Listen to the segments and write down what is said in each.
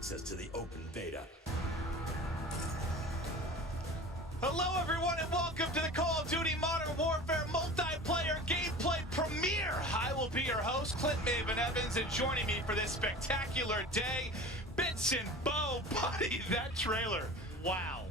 access to the open beta. Hello everyone and welcome to the Call of Duty Modern Warfare multiplayer gameplay premiere. I will be your host, Clint Maven Evans, and joining me for this spectacular day, Benson Bo. Buddy, that trailer. Wow.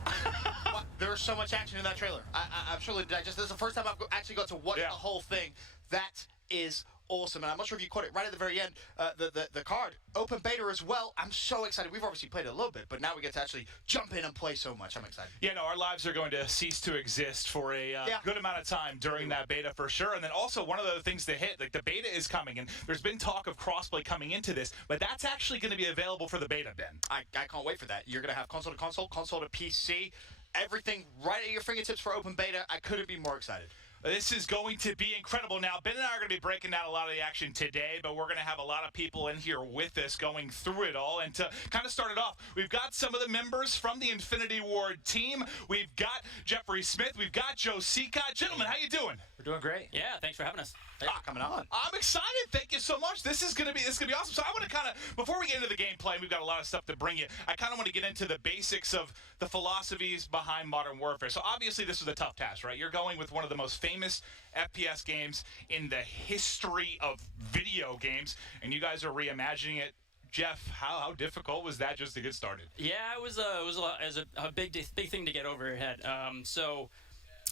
There was so much action in that trailer. I'm sure this is the first time I've actually got to watch the whole thing. That is awesome, and I'm not sure if you caught it right at the very end. The card, open beta as well. I'm so excited. We've obviously played it a little bit, but now we get to actually jump in and play so much. I'm excited. Yeah, no, our lives are going to cease to exist for a good amount of time during that beta for sure. And then also one of the things that hit, like the beta is coming, and there's been talk of crossplay coming into this, but that's actually going to be available for the beta, Ben. I can't wait for that. You're going to have console to console, console to PC, everything right at your fingertips for open beta. I couldn't be more excited. This is going to be incredible. Now, Ben and I are going to be breaking down a lot of the action today, but we're going to have a lot of people in here with us going through it all. And to kind of start it off, we've got some of the members from the Infinity Ward team. We've got Jeffrey Smith. We've got Joe Seacott. Gentlemen, how you doing? We're doing great. Yeah, thanks for having us. Thanks for coming on. I'm excited. Thank you so much. This is gonna be awesome. So I want to kind of, before we get into the gameplay, we've got a lot of stuff to bring you. I kind of want to get into the basics of the philosophies behind Modern Warfare. So obviously this was a tough task, right? You're going with one of the most famous FPS games in the history of video games, and you guys are reimagining it. Jeff, how difficult was that just to get started? Yeah, it was a big thing to get over your head. So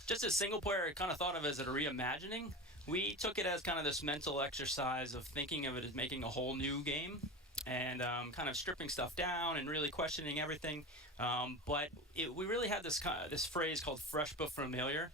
just as single player, I kind of thought of it as a reimagining. We took it as kind of this mental exercise of thinking of it as making a whole new game and kind of stripping stuff down and really questioning everything. But we really had this phrase called fresh but familiar.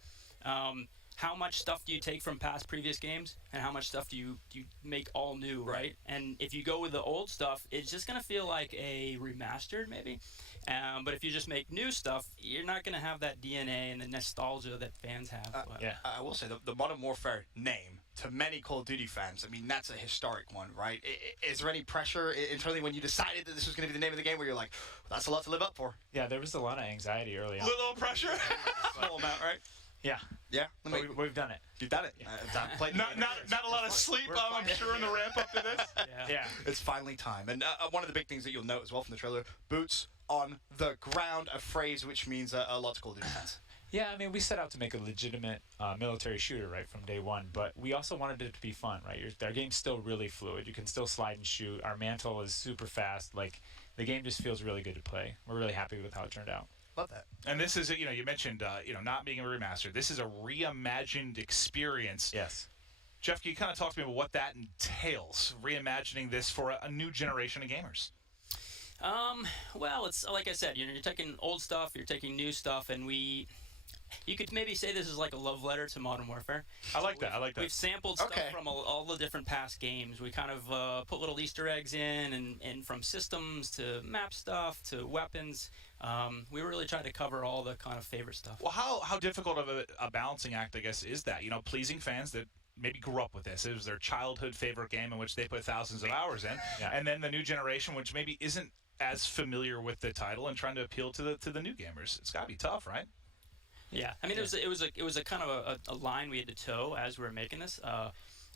How much stuff do you take from previous games, and how much stuff do you make all new, right? And if you go with the old stuff, it's just going to feel like a remastered, maybe. But if you just make new stuff, you're not going to have that DNA and the nostalgia that fans have. Yeah, I will say the Modern Warfare name, to many Call of Duty fans, I mean, that's a historic one, right? Is there any pressure internally when you decided that this was going to be the name of the game where you're like, that's a lot to live up for? Yeah, there was a lot of anxiety early on. Little pressure? Small amount, right? Yeah. Yeah? We've done it. You've done it. Not a lot of sleep, I'm sure, in the ramp up to this. Yeah. It's finally time. And one of the big things that you'll note as well from the trailer, boots on the ground, a phrase which means a lot to Call of Duty fans. Yeah, I mean, we set out to make a legitimate military shooter, right, from day one, but we also wanted it to be fun, right? Our game's still really fluid. You can still slide and shoot. Our mantle is super fast. Like, the game just feels really good to play. We're really happy with how it turned out. Love that. And this is, you mentioned, not being a remaster. This is a reimagined experience. Yes. Jeff, can you kind of talk to me about what that entails, reimagining this for a new generation of gamers? Well, it's like I said, you're taking old stuff, you're taking new stuff, and you could maybe say this is like a love letter to Modern Warfare. I like that. We've sampled stuff from all the different past games. We kind of put little Easter eggs in, and from systems to map stuff to weapons. We really tried to cover all the kind of favorite stuff. Well, how difficult of a balancing act, I guess, is that? Pleasing fans that maybe grew up with this. It was their childhood favorite game in which they put thousands of hours in. Yeah. And then the new generation, which maybe isn't as familiar with the title and trying to appeal to the new gamers. It's got to be tough, right? Yeah, I mean, it was a kind of a line we had to toe as we were making this.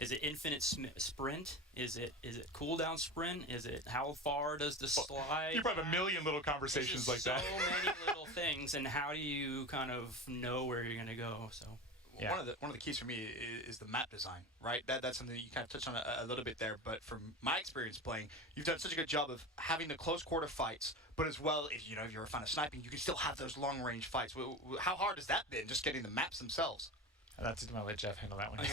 Is it infinite sprint? Is it cooldown sprint? Is it how far does the slide? You probably have a million little conversations like that. So many little things, and how do you kind of know where you're going to go? So. Yeah. One of the keys for me is the map design, right? That's something that you kind of touched on a little bit there, but from my experience playing, you've done such a good job of having the close quarter fights, but as well, if you're a fan of sniping, you can still have those long range fights. How hard has that been, just getting the maps themselves? That's going to let Jeff handle that one.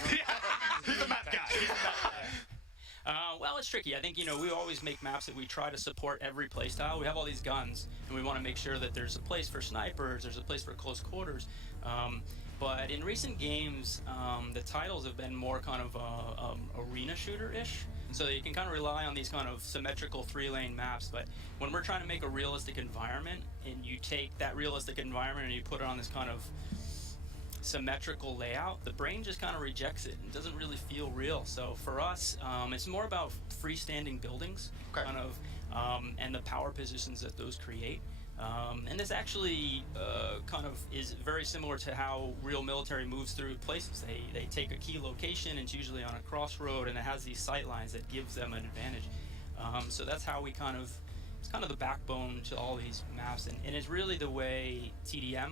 He's the map guy. Well, it's tricky. I think, we always make maps that we try to support every playstyle. We have all these guns, and we want to make sure that there's a place for snipers, there's a place for close quarters. But in recent games, the titles have been more kind of arena shooter-ish. So you can kind of rely on these kind of symmetrical three-lane maps. But when we're trying to make a realistic environment, and you take that realistic environment and you put it on this kind of symmetrical layout, the brain just kind of rejects it and doesn't really feel real. So for us, it's more about freestanding buildings, kind of, and the power positions that those create. And this actually kind of is very similar to how real military moves through places. They take a key location, and it's usually on a crossroad, and it has these sight lines that gives them an advantage. So that's how we kind of it's kind of the backbone to all these maps, and it's really the way TDM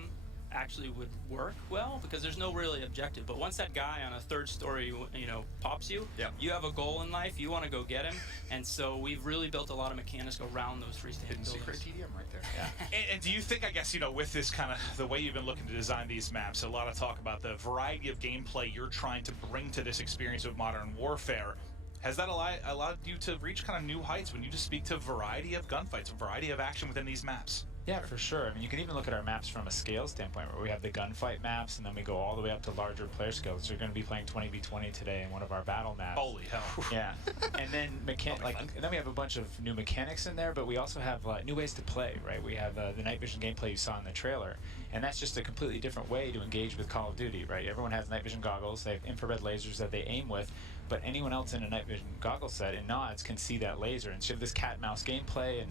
actually would work well, because there's no really objective. But once that guy on a 3rd story, you know, pops you, you have a goal in life, you want to go get him, and so we've really built a lot of mechanics around those freestanding buildings. Secret TDM right there. Yeah. And do you think, I guess, you know, with this kind of the way you've been looking to design these maps, a lot of talk about the variety of gameplay you're trying to bring to this experience of Modern Warfare, has that allowed you to reach kind of new heights when you just speak to a variety of gunfights, a variety of action within these maps? Yeah, for sure. I mean, you can even look at our maps from a scale standpoint, where we have the gunfight maps, and then we go all the way up to larger player scales. So you're going to be playing 20v20 today in one of our battle maps. Holy hell! Yeah, and then and then we have a bunch of new mechanics in there, but we also have new ways to play. Right? We have the night vision gameplay you saw in the trailer, and that's just a completely different way to engage with Call of Duty. Right? Everyone has night vision goggles. They have infrared lasers that they aim with. But anyone else in a night vision goggle set in nods can see that laser, and so you have this cat and mouse gameplay, and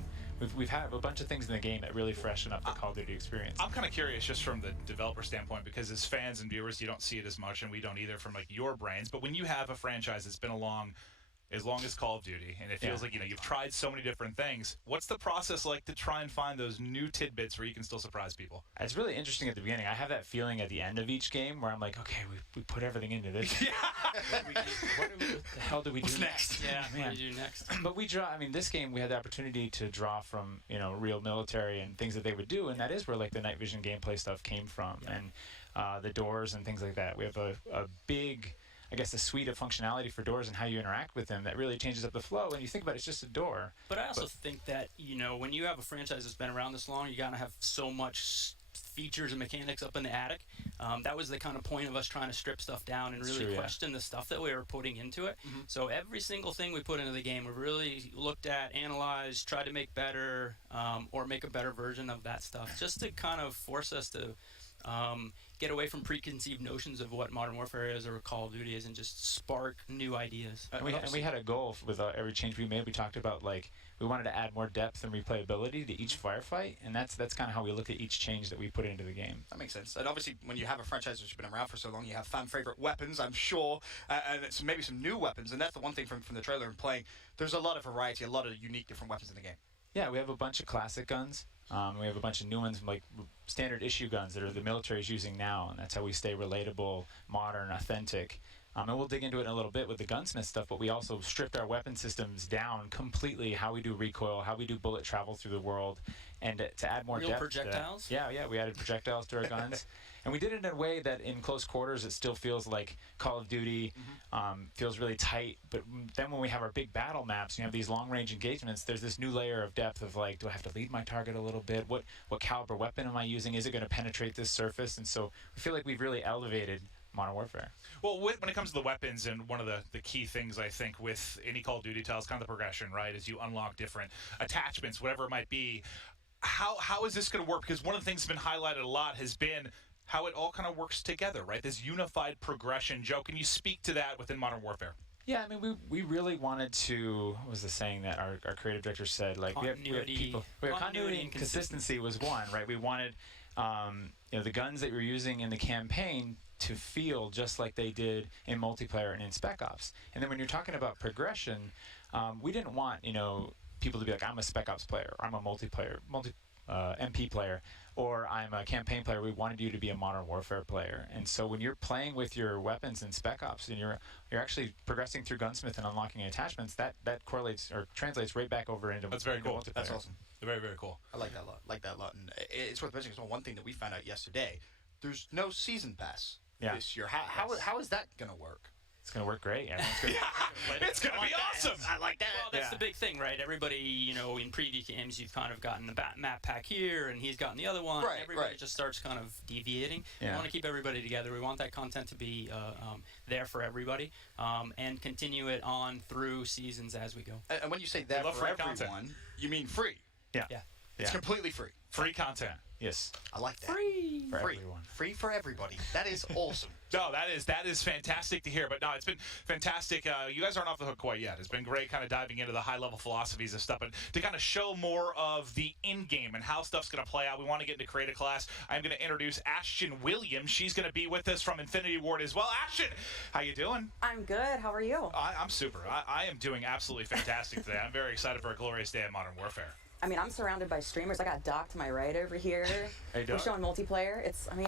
we've had a bunch of things in the game that really freshen up the Call of Duty experience. I'm kind of curious, just from the developer standpoint, because as fans and viewers, you don't see it as much, and we don't either from like your brains. But when you have a franchise that's been along as long as Call of Duty, and it feels like, you know, you've tried so many different things, what's the process like to try and find those new tidbits where you can still surprise people? It's really interesting at the beginning. I have that feeling at the end of each game where I'm like, okay, we put everything into this. What the hell do we do next? Yeah, man. what do you do next? But we draw, I mean, this game we had the opportunity to draw from, you know, real military and things that they would do, and that is where like the night vision gameplay stuff came from, and the doors and things like that. We have a big, I guess, a suite of functionality for doors and how you interact with them that really changes up the flow. When you think about it, it's just a door. But I also think that, you know, when you have a franchise that's been around this long, you gotta have so much features and mechanics up in the attic. That was the kind of point of us trying to strip stuff down and really question the stuff that we were putting into it. So every single thing we put into the game, we really looked at, analyzed, tried to make better, or make a better version of that stuff, just to kind of force us to get away from preconceived notions of what Modern Warfare is or Call of Duty is, and just spark new ideas. And we had a goal with every change we made. We talked about, like, we wanted to add more depth and replayability to each firefight, and that's kind of how we look at each change that we put into the game. That makes sense. And obviously, when you have a franchise that's been around for so long, you have fan favorite weapons, I'm sure, and it's maybe some new weapons. And that's the one thing from the trailer and playing. There's a lot of variety, a lot of unique different weapons in the game. Yeah, we have a bunch of classic guns. We have a bunch of new ones, like standard issue guns that are the military is using now, and that's how we stay relatable, modern, authentic. And we'll dig into it in a little bit with the gunsmith stuff, but we also stripped our weapon systems down completely, how we do recoil, how we do bullet travel through the world, and to add more depth. Projectiles? We added projectiles to our guns. And we did it in a way that in close quarters it still feels like Call of Duty, feels really tight. But then when we have our big battle maps, and you have these long-range engagements, there's this new layer of depth of like, do I have to lead my target a little bit? What caliber weapon am I using? Is it going to penetrate this surface? And so we feel like we've really elevated Modern Warfare. Well, when it comes to the weapons, and one of the key things I think with any Call of Duty title is kind of the progression, right? As you unlock different attachments, whatever it might be. How is this going to work? Because one of the things that's been highlighted a lot has been how it all kind of works together, right? This unified progression. Joe, can you speak to that within Modern Warfare? Yeah, I mean, we really wanted to, what was the saying that our creative director said? Like, continuity and consistency was one, right? We wanted, you know, the guns that we were using in the campaign to feel just like they did in multiplayer and in Spec Ops. And then when you're talking about progression, we didn't want, you know, people to be like, I'm a Spec Ops player, or I'm a multiplayer, MP player, or I'm a campaign player. We wanted you to be a Modern Warfare player. And so when you're playing with your weapons in Spec Ops and you're actually progressing through Gunsmith and unlocking attachments, that correlates or translates right back over into That's very cool. Multiplayer. That's awesome. Very, very cool. I like that a lot. And it's worth mentioning because one thing that we found out yesterday, there's no season pass this year. How is that going to work? It's going to work great. Yeah, it's going to be awesome. I like that. Well, that's the big thing, right? Everybody, you know, in previous games, you've kind of gotten the map pack here, and he's gotten the other one. Right, everybody just starts kind of deviating. We want to keep everybody together. We want that content to be there for everybody, and continue it on through seasons as we go. And when you say there for everyone, you mean free? Yeah. It's completely free. Free content. Yes. I like that. Free for everyone. Free for everybody. That is awesome. No, that is fantastic to hear. But no, it's been fantastic. You guys aren't off the hook quite yet. It's been great kind of diving into the high-level philosophies of stuff, but to kind of show more of the in-game and how stuff's going to play out, we want to get into creative class. I'm going to introduce Ashton Williams. She's going to be with us from Infinity Ward as well. Ashton, how you doing? I'm good. How are you? I'm super. I am doing absolutely fantastic today. I'm very excited for a glorious day of Modern Warfare. I mean, I'm surrounded by streamers. I got Doc to my right over here. Hey, We're Doc. showing multiplayer. I mean,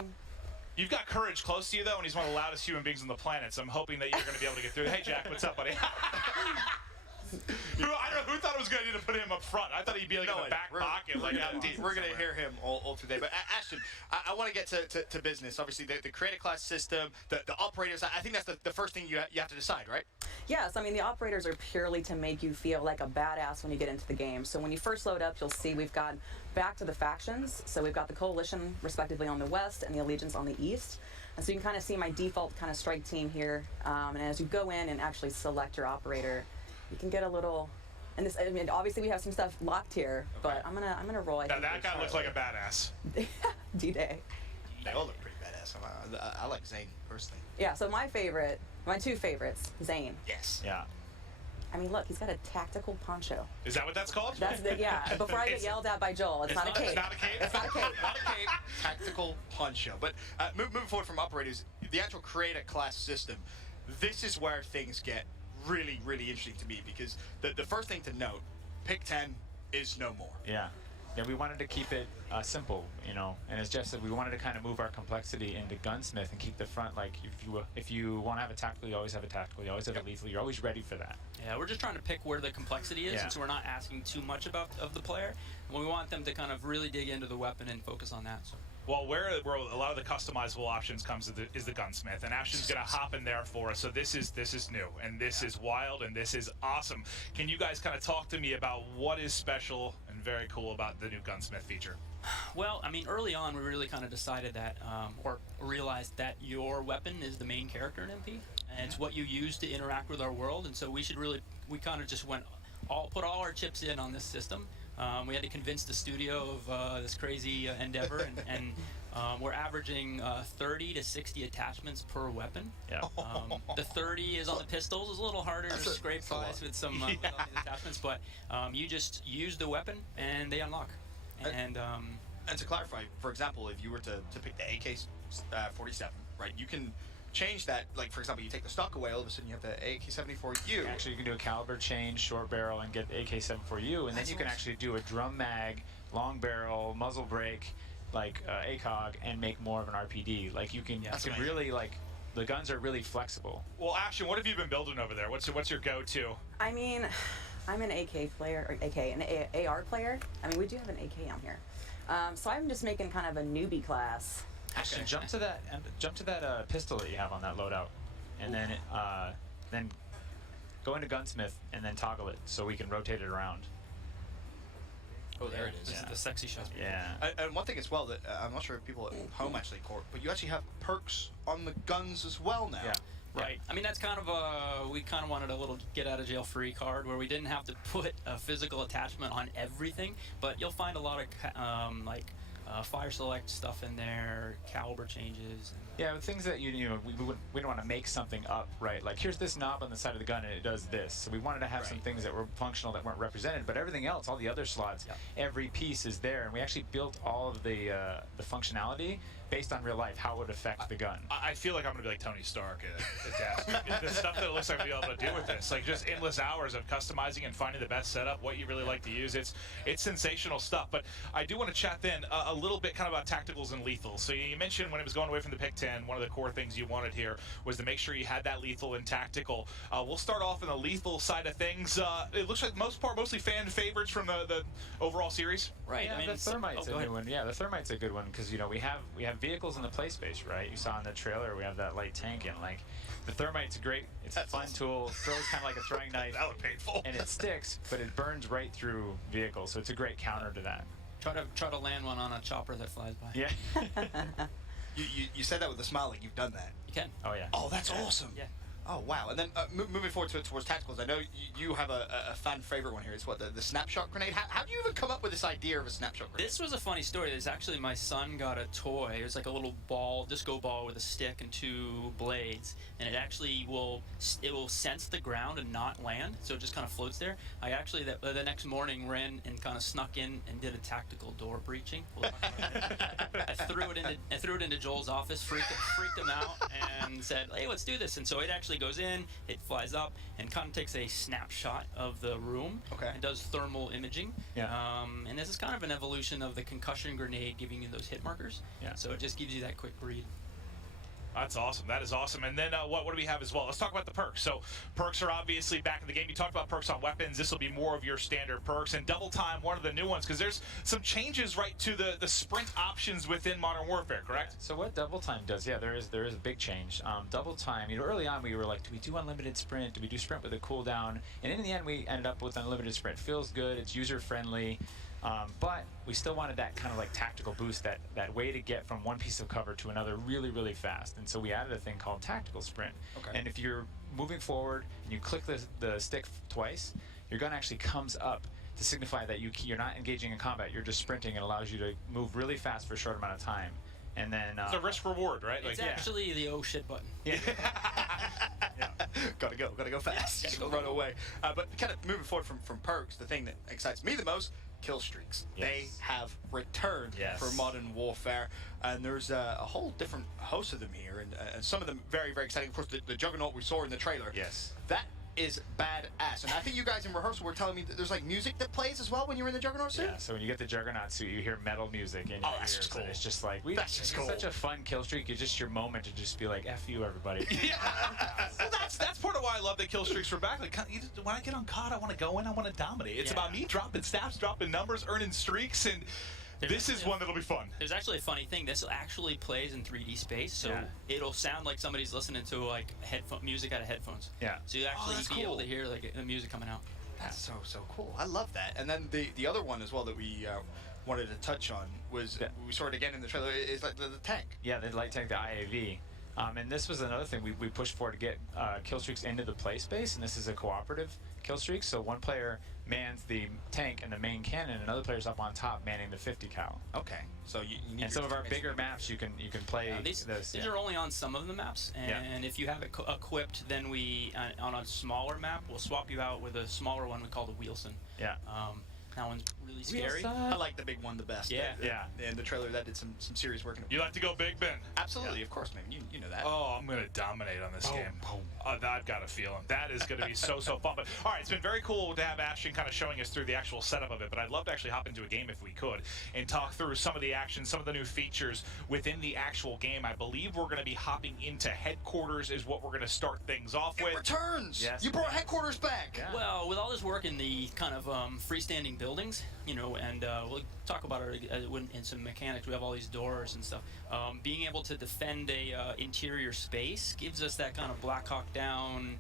You've got Courage close to you, though, and he's one of the loudest human beings on the planet, so I'm hoping that you're going to be able to get through. Hey, Jack, what's up, buddy? I don't know who thought it was going to need to put him up front. I thought he'd be like in the back pocket, like out deep. We're going to hear him all today. But Ashton, I want to get to business. Obviously, the creator class system, the operators. I think that's the first thing you have to decide, right? yes, I mean, the operators are purely to make you feel like a badass when you get into the game. So when you first load up, you'll see we've got back to the factions. So we've got the Coalition, respectively, on the west and the Allegiance on the east. And so you can kind of see my default kind of strike team here. And as you go in and actually select your operator, you can get a little... And this, I mean, obviously we have some stuff locked here, but I'm gonna roll. Now, that guy looks like a badass. D-Day. They all look pretty badass. I like Zane personally. Yeah. So my two favorites, Zane. Yes. Yeah. I mean, look, he's got a tactical poncho. Is that what that's called? That's the Before I get yelled at by Joel, it's not a cape. It's not a cape? It's not a cape. Not a cape, tactical poncho. But moving forward from operators, the actual creator class system, this is where things get really, really interesting to me, because the first thing to note, pick 10 is no more. Yeah. Yeah, we wanted to keep it simple, you know, and as Jeff said, we wanted to kind of move our complexity into gunsmith and keep the front, like, if you want to have a tactical, you always have a tactical, you always have a lethal, you're always ready for that. Yeah, we're just trying to pick where the complexity is, Yeah. and so we're not asking too much of the player. And we want them to kind of really dig into the weapon and focus on that. So. Well, where a lot of the customizable options comes is the gunsmith, and Ashton's gonna hop in there for us. So this is new, and this is wild, and this is awesome. Can you guys kind of talk to me about what is special and very cool about the new gunsmith feature? Well, I mean, early on, we really kind of decided that, or realized that your weapon is the main character in MP, and it's what you use to interact with our world, and so we kind of just put all our chips in on this system. We had to convince the studio of this crazy endeavor, and we're averaging 30 to 60 attachments per weapon. Yeah. The 30 is on the pistols. It's a little harder to scrape by with some with all these attachments, but you just use the weapon and they unlock. And to clarify, for example, if you were to pick the AK-47, right, you can change that. Like, for example, you take the stock away, all of a sudden you have the AK-74U. Actually, you can do a caliber change, short barrel, and get the AK-74U, and then you can actually do a drum mag, long barrel, muzzle brake, like ACOG, and make more of an RPD. Like, you can really, like, the guns are really flexible. Well, Ashton, what have you been building over there? What's your go-to? I mean, I'm an AK player, or an AR player. I mean, we do have an AK on here. So I'm just making kind of a newbie class. Actually, jump to that pistol that you have on that loadout, and then go into gunsmith and then toggle it so we can rotate it around. Oh, there it is. This is the sexy shot. Yeah. And one thing as well that I'm not sure if people at home actually caught, but you actually have perks on the guns as well now. Yeah. Right. I mean, that's kind of we kind of wanted a little get out of jail free card where we didn't have to put a physical attachment on everything, but you'll find a lot of fire select stuff in there, caliber changes. Yeah, things that we don't want to make something up, right? Like, here's this knob on the side of the gun and it does this. So we wanted to have some things that were functional that weren't represented, but everything else, all the other slots, every piece is there, and we actually built all of the functionality based on real life, how it would affect the gun. I feel like I'm gonna be like Tony Stark at Dash. The stuff that it looks like we'll be able to do with this, like just endless hours of customizing and finding the best setup, what you really like to use. It's sensational stuff. But I do want to chat then a little bit kind of about tacticals and lethals. So you mentioned when it was going away from the pick 10, one of the core things you wanted here was to make sure you had that lethal and tactical. We'll start off in the lethal side of things. It looks like mostly fan favorites from the overall series. Right. Yeah, I mean, the thermite's a new one. Yeah, the thermite's a good one because we have vehicles in the play space, right? You saw in the trailer we have that light tank, and like the thermite's great. It's a fun tool. Throws kind of like a throwing knife. That looked painful. And it sticks, but it burns right through vehicles, so it's a great counter to that. Try to land one on a chopper that flies by. Yeah. You said that with a smile, like you've done that. You can. Oh yeah. Oh, that's awesome. Yeah. Oh, wow. And then moving forward towards tacticals, I know you have a fan favorite one here. It's what, the Snapshot Grenade? How do you even come up with this idea of a Snapshot Grenade? This was a funny story. It's actually my son got a toy. It was like a little disco ball with a stick and two blades, and it actually will sense the ground and not land, so it just kind of floats there. I actually the next morning ran and kind of snuck in and did a tactical door breaching. I threw it into Joel's office, freaked him out, and said, "Hey, let's do this." And so it actually actually goes in, it flies up, and kind of takes a snapshot of the room. Okay. And does thermal imaging. Yeah. And this is kind of an evolution of the concussion grenade giving you those hit markers. Yeah. So it just gives you that quick read. That's awesome. That is awesome. And then what do we have as well? Let's talk about the perks. So perks are obviously back in the game. You talked about perks on weapons. This will be more of your standard perks. And double time, one of the new ones, because there's some changes right to the sprint options within Modern Warfare, correct? So what double time does? Yeah, there is a big change. Double time. Early on we were like, do we do unlimited sprint? Do we do sprint with a cooldown? And in the end, we ended up with unlimited sprint. Feels good. It's user friendly. But we still wanted that kind of like tactical boost, that way to get from one piece of cover to another really, really fast. And so we added a thing called tactical sprint. Okay. And if you're moving forward and you click the stick twice, your gun actually comes up to signify that you're not engaging in combat. You're just sprinting. It allows you to move really fast for a short amount of time. And then It's a risk reward, right? It's actually the oh shit button. Yeah. Gotta go fast. Yes, Gotta run away. But kind of moving forward from perks, the thing that excites me the most, kill streaks. Yes. They have returned Yes. for Modern Warfare, and there's a whole different host of them here, and some of them very, very exciting. Of course, the Juggernaut we saw in the trailer. Yes. That is badass. And I think you guys in rehearsal were telling me that there's like music that plays as well when you're in the Juggernaut suit? Yeah, so when you get the Juggernaut suit, you hear metal music in your Oh, that's ears, just cool. and it's just like, That's just it's cool. such a fun kill streak. It's just your moment to just be like, F you, everybody. Yeah. Well, that's part of why I love that kill streaks were back. Like, when I get on COD, I want to go in, I want to dominate. It's Yeah. about me dropping stats, dropping numbers, earning streaks, and this is one that'll be fun. There's actually a funny thing. This actually plays in 3D space, so Yeah. it'll sound like somebody's listening to like music out of headphones. Yeah. So you actually that's be able cool. to hear like the music coming out. That's so cool. I love that. And then the other one as well that we wanted to touch on was, we saw it again in the trailer, is like the tank. Yeah, the light tank, the IAV. And this was another thing we pushed for to get kill streaks into the play space, and this is a cooperative kill streak. So one player mans the tank and the main cannon, and another player's up on top manning the 50 cal. Okay. So you need And some of our bigger maps, you can play These this. are only on some of the maps, and if you have it equipped, then we on a smaller map we'll swap you out with a smaller one we call the Wheelson. Yeah. That one's really scary. Wheelson. I like the big one the best. Yeah. And the trailer, that did some serious work. You like to go big, Ben? Absolutely, of course, man. You know that. Oh, I'm going to dominate on this game. I've got a feeling. That is going to be so fun. But, all right, it's been very cool to have Ashton kind of showing us through the actual setup of it, but I'd love to actually hop into a game if we could and talk through some of the action, some of the new features within the actual game. I believe we're going to be hopping into headquarters is what we're going to start things off It with. returns. Yes. You brought headquarters back. Yeah. Well, with all this work in the kind of freestanding buildings, and we'll talk about it in some mechanics. We have all these doors and stuff. Being able to defend a interior space gives us that kind of Black Hawk Down,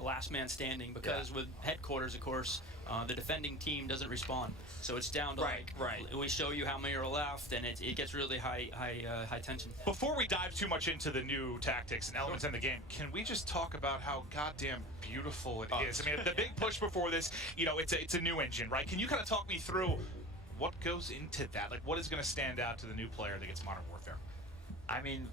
last man standing. Because with headquarters, of course, the defending team doesn't respawn, so it's down to Right. we show you how many are left, and it gets really high tension. Before we dive too much into the new tactics and elements in the game, can we just talk about how goddamn beautiful it is? I mean, the big push before this, it's a new engine, right? Can you kind of talk me through what goes into that? Like, what is going to stand out to the new player that gets Modern Warfare? I mean,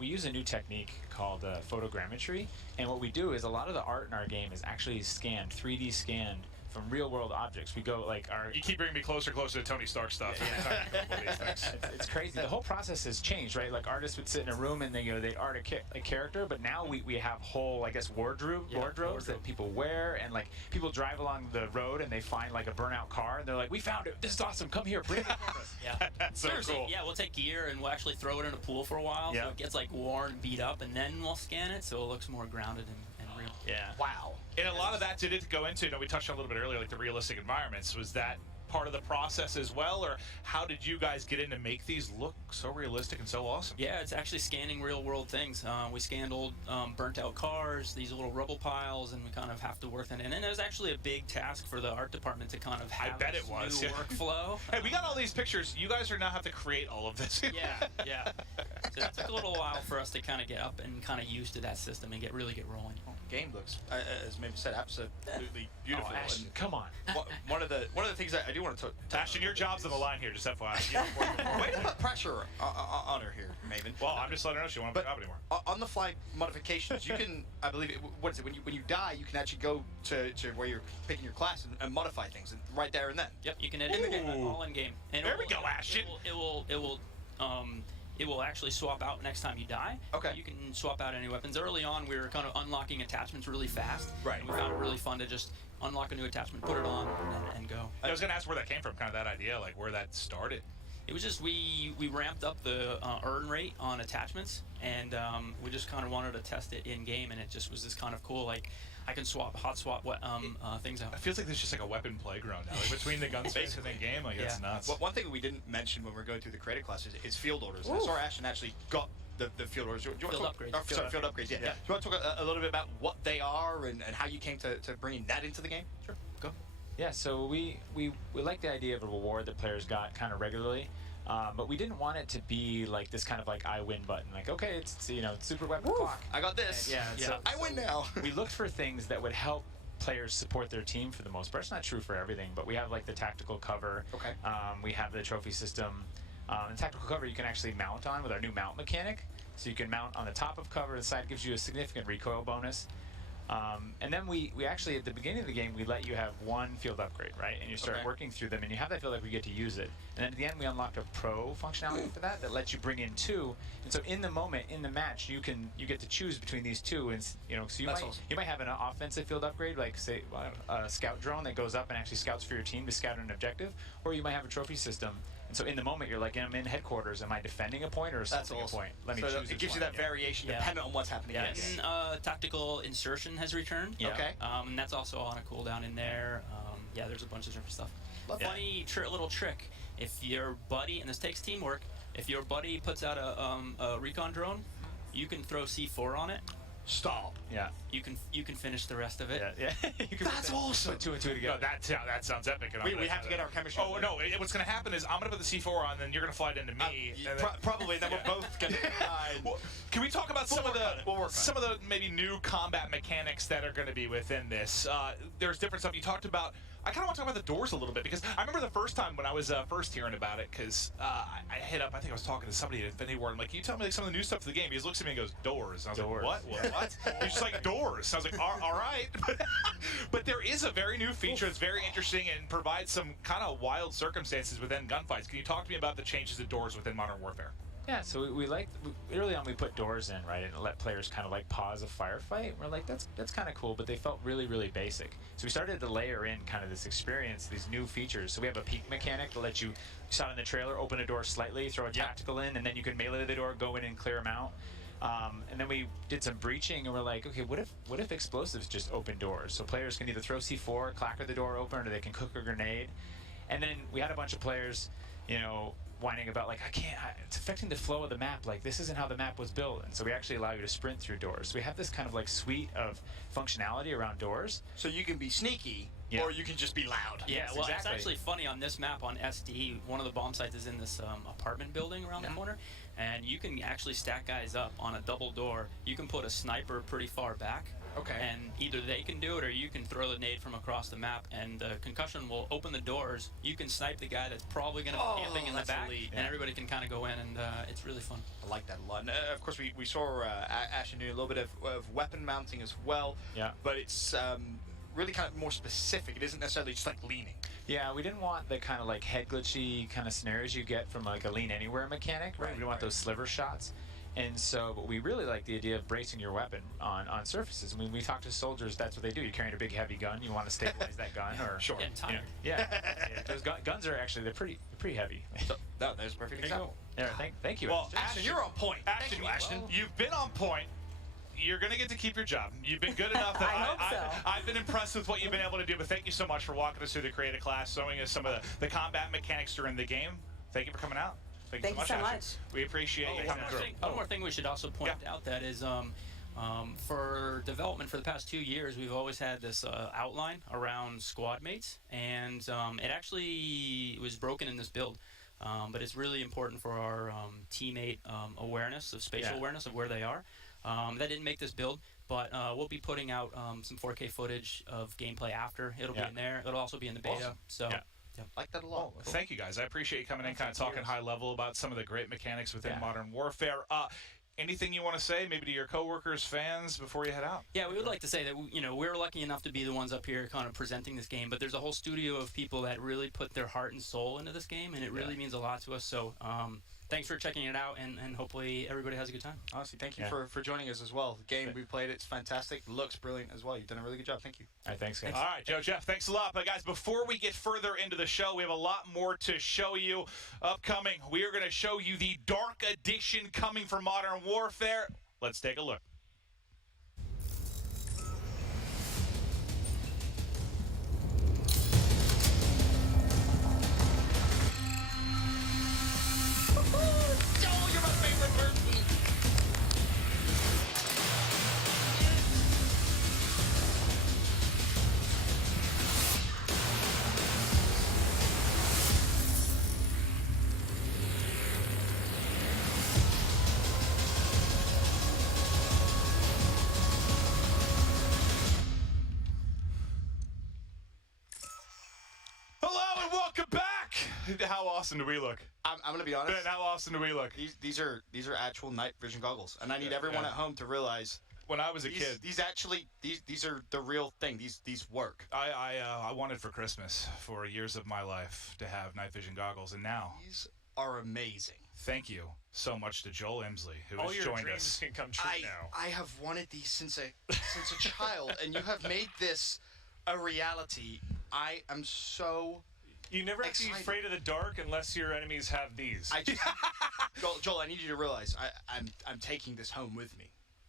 we use a new technique called photogrammetry, and what we do is a lot of the art in our game is actually scanned, 3D scanned from real-world objects. We go like our. You keep bringing me closer to Tony Stark stuff. It's crazy. The whole process has changed, right? Like artists would sit in a room and they'd art a character, but now we have whole, I guess, wardrobes that people wear, and like people drive along the road and they find like a burnout car and they're like, "We found it. This is awesome. Come here, bring it to us." Yeah. That's so cool. Yeah, we'll take gear and we'll actually throw it in a pool for a while, Yeah. so it gets like worn, beat up, and then we'll scan it so it looks more grounded and real. Yeah. Wow. And a lot of that did it go into, we touched on a little bit earlier, like the realistic environments. Was that part of the process as well, or how did you guys get in to make these look so realistic and so awesome? Yeah, it's actually scanning real-world things. We scanned old burnt-out cars, these little rubble piles, and we kind of have to work that in. And it was actually a big task for the art department to kind of have bet this it was, new yeah. workflow. Hey, we got all these pictures. You guys are now have to create all of this. Yeah. So it took a little while for us to kind of get up and kind of used to that system and really get rolling. Game looks, as maybe said, absolutely beautiful. Oh, Ashton, And come on. one of the things that I do want to touch. Ashton, your job's on the line here, just FYI. Way to put pressure on her here, Maven. Well, I'm just letting her know she won't But job anymore. on the fly modifications, you can, I believe, what is it? When you die, you can actually go to where you're picking your class and modify things, and right there and then. Yep, you can edit Ooh. all in game. And There we go, Ashton. It will it will actually swap out next time you die. Okay. You can swap out any weapons. Early on, we were kind of unlocking attachments really fast. Right. And we found it really fun to just unlock a new attachment, put it on, and go. I was going to ask where that came from, kind of that idea, like where that started. It was just we ramped up the earn rate on attachments, and we just kind of wanted to test it in game, and it just was this kind of cool, like I can hot swap things out. It feels like there's just like a weapon playground now, like between the gunsmiths and the game. Like it's nuts. Well, one thing we didn't mention when we were going through the creative classes is field orders. I saw Ashton actually got the field orders. Do you want to talk, upgrades. Field upgrades. Yeah. Do you want to talk a little bit about what they are and how you came to bringing that into the game? Sure. Go. Yeah, so we like the idea of a reward that players got kind of regularly, but we didn't want it to be like this kind of like I win button. Like, okay, it's super weapon clock. I got this. So I win now. we looked for things that would help players support their team for the most part. It's not true for everything, but we have like the tactical cover. Okay. We have the trophy system. And tactical cover you can actually mount on with our new mount mechanic. So you can mount on the top of cover. The side gives you a significant recoil bonus. And then we actually, at the beginning of the game, we let you have one field upgrade, right? And you start working through them, and you have that field upgrade, you get to use it. And then at the end, we unlocked a pro functionality for that lets you bring in two. And so in the moment, in the match, you get to choose between these two. And so you might have an offensive field upgrade, like say a scout drone that goes up and actually scouts for your team to scout an objective, or you might have a trophy system. And so in the moment, you're like, I'm in headquarters. Am I defending a point or assaulting a point? Let me choose. It gives you that variation dependent on what's happening. Yes. And tactical insertion has returned. Yeah. Okay. And that's also on a cooldown in there. There's a bunch of different stuff. Funny little trick. If your buddy, and this takes teamwork, if your buddy puts out a recon drone, you can throw C4 on it. Stop. Yeah. You can finish the rest of it. Yeah. That's awesome. Put two and two together. No, that sounds epic. And We have to get our chemistry. Oh no! What's going to happen is I'm going to put the C4 on, then you're going to fly it into me. And then, Probably. Then we're both going to. well, can we talk about some of We'll the maybe new combat mechanics that are going to be within this? There's different stuff you talked about. I kind of want to talk about the doors a little bit because I remember the first time when I was first hearing about it because I hit up. I think I was talking to somebody at Infinity Ward. I'm like, "Can you tell me like some of the new stuff for the game?" He just looks at me and goes, "Doors." And I was like, "What? He's just like doors." So I was like, "All right." But there is a very new feature that's very interesting and provides some kind of wild circumstances within gunfights. Can you talk to me about the changes to doors within Modern Warfare? Yeah, so we early on we put doors in, right, and let players kind of like pause a firefight. We're like, that's kind of cool, but they felt really, really basic. So we started to layer in kind of this experience, these new features. So we have a peek mechanic that lets you saw in the trailer, open a door slightly, throw a tactical in, and then you can melee the door, go in and clear them out. And then we did some breaching, and we're like, okay, what if explosives just open doors? So players can either throw C4, clacker the door open, or they can cook a grenade. And then we had a bunch of players, whining about like it's affecting the flow of the map, like this isn't how the map was built. And so we actually allow you to sprint through doors. So we have this kind of like suite of functionality around doors. So you can be sneaky, or you can just be loud. Yeah, Yes, well, exactly. It's actually funny on this map on SD. One of the bomb sites is in this apartment building around the corner, and you can actually stack guys up on a double door. You can put a sniper pretty far back. Okay. And either they can do it or you can throw the nade from across the map, and the concussion will open the doors. You can snipe the guy that's probably going to be camping in the that's back, elite. and everybody can kind of go in, and it's really fun. I like that a lot. And, of course, we saw Ashton do a little bit of weapon mounting as well. Yeah. But it's really kind of more specific. It isn't necessarily just like leaning. Yeah, we didn't want the kind of like head glitchy kind of scenarios you get from like a lean anywhere mechanic, right? We didn't want those sliver shots. And so, but we really like the idea of bracing your weapon on surfaces. I mean, we talk to soldiers, that's what they do. You're carrying a big heavy gun, you want to stabilize that gun, or Sure. Getting tired. Those guns are actually they're pretty heavy. So, no, there's a perfect example. Yeah, thank you. Well, Ashton, you're on point. Ashton, Thank you, Ashton. you've been on point. You're going to get to keep your job. You've been good enough that I hope so. I've been impressed with what you've been able to do, but thank you so much for walking us through the creative class, showing us some of the combat mechanics during the game. Thank you for coming out. Thank you so Ashton. much. We appreciate you coming through. One more thing we should also point out that is for development for the past 2 years, we've always had this outline around squad mates, and it actually was broken in this build. But it's really important for our teammate awareness, of spatial awareness of where they are. That didn't make this build, but we'll be putting out some 4K footage of gameplay after. It'll be in there. It'll also be in the beta. Awesome. So. Yeah. Like that a lot. Well, thank you guys. I appreciate you coming in, kind of talking high level about some of the great mechanics within Modern Warfare. Anything you want to say, maybe to your coworkers, fans, before you head out? Yeah, we would like to say that we're lucky enough to be the ones up here kind of presenting this game, but there's a whole studio of people that really put their heart and soul into this game, and it really means a lot to us. So thanks for checking it out, and hopefully everybody has a good time. Honestly, thank you Yeah. for joining us as well. The game we played, it's fantastic. Looks brilliant as well. You've done a really good job. Thank you. All right, thanks, guys. All right, Joe, Jeff, thanks a lot. But guys, before we get further into the show, we have a lot more to show you. Upcoming, we are going to show you the Dark Edition coming for Modern Warfare. Let's take a look. Joel, you're my favorite person. Hello and welcome back. How awesome do we look? I'm gonna be honest. Ben, how awesome do we look? These are actual night vision goggles, and I need everyone yeah. at home to realize When I was a kid, these are the real thing. These work. I wanted for Christmas for years of my life to have night vision goggles, and now These are amazing. thank you so much to Joel Emsley, who All has your joined dreams us. can come true now. I have wanted these since a child, and you have made this a reality. I am so. You never have to be Excited. afraid of the dark unless your enemies have these. I just, Joel, I need you to realize I'm taking this home with me.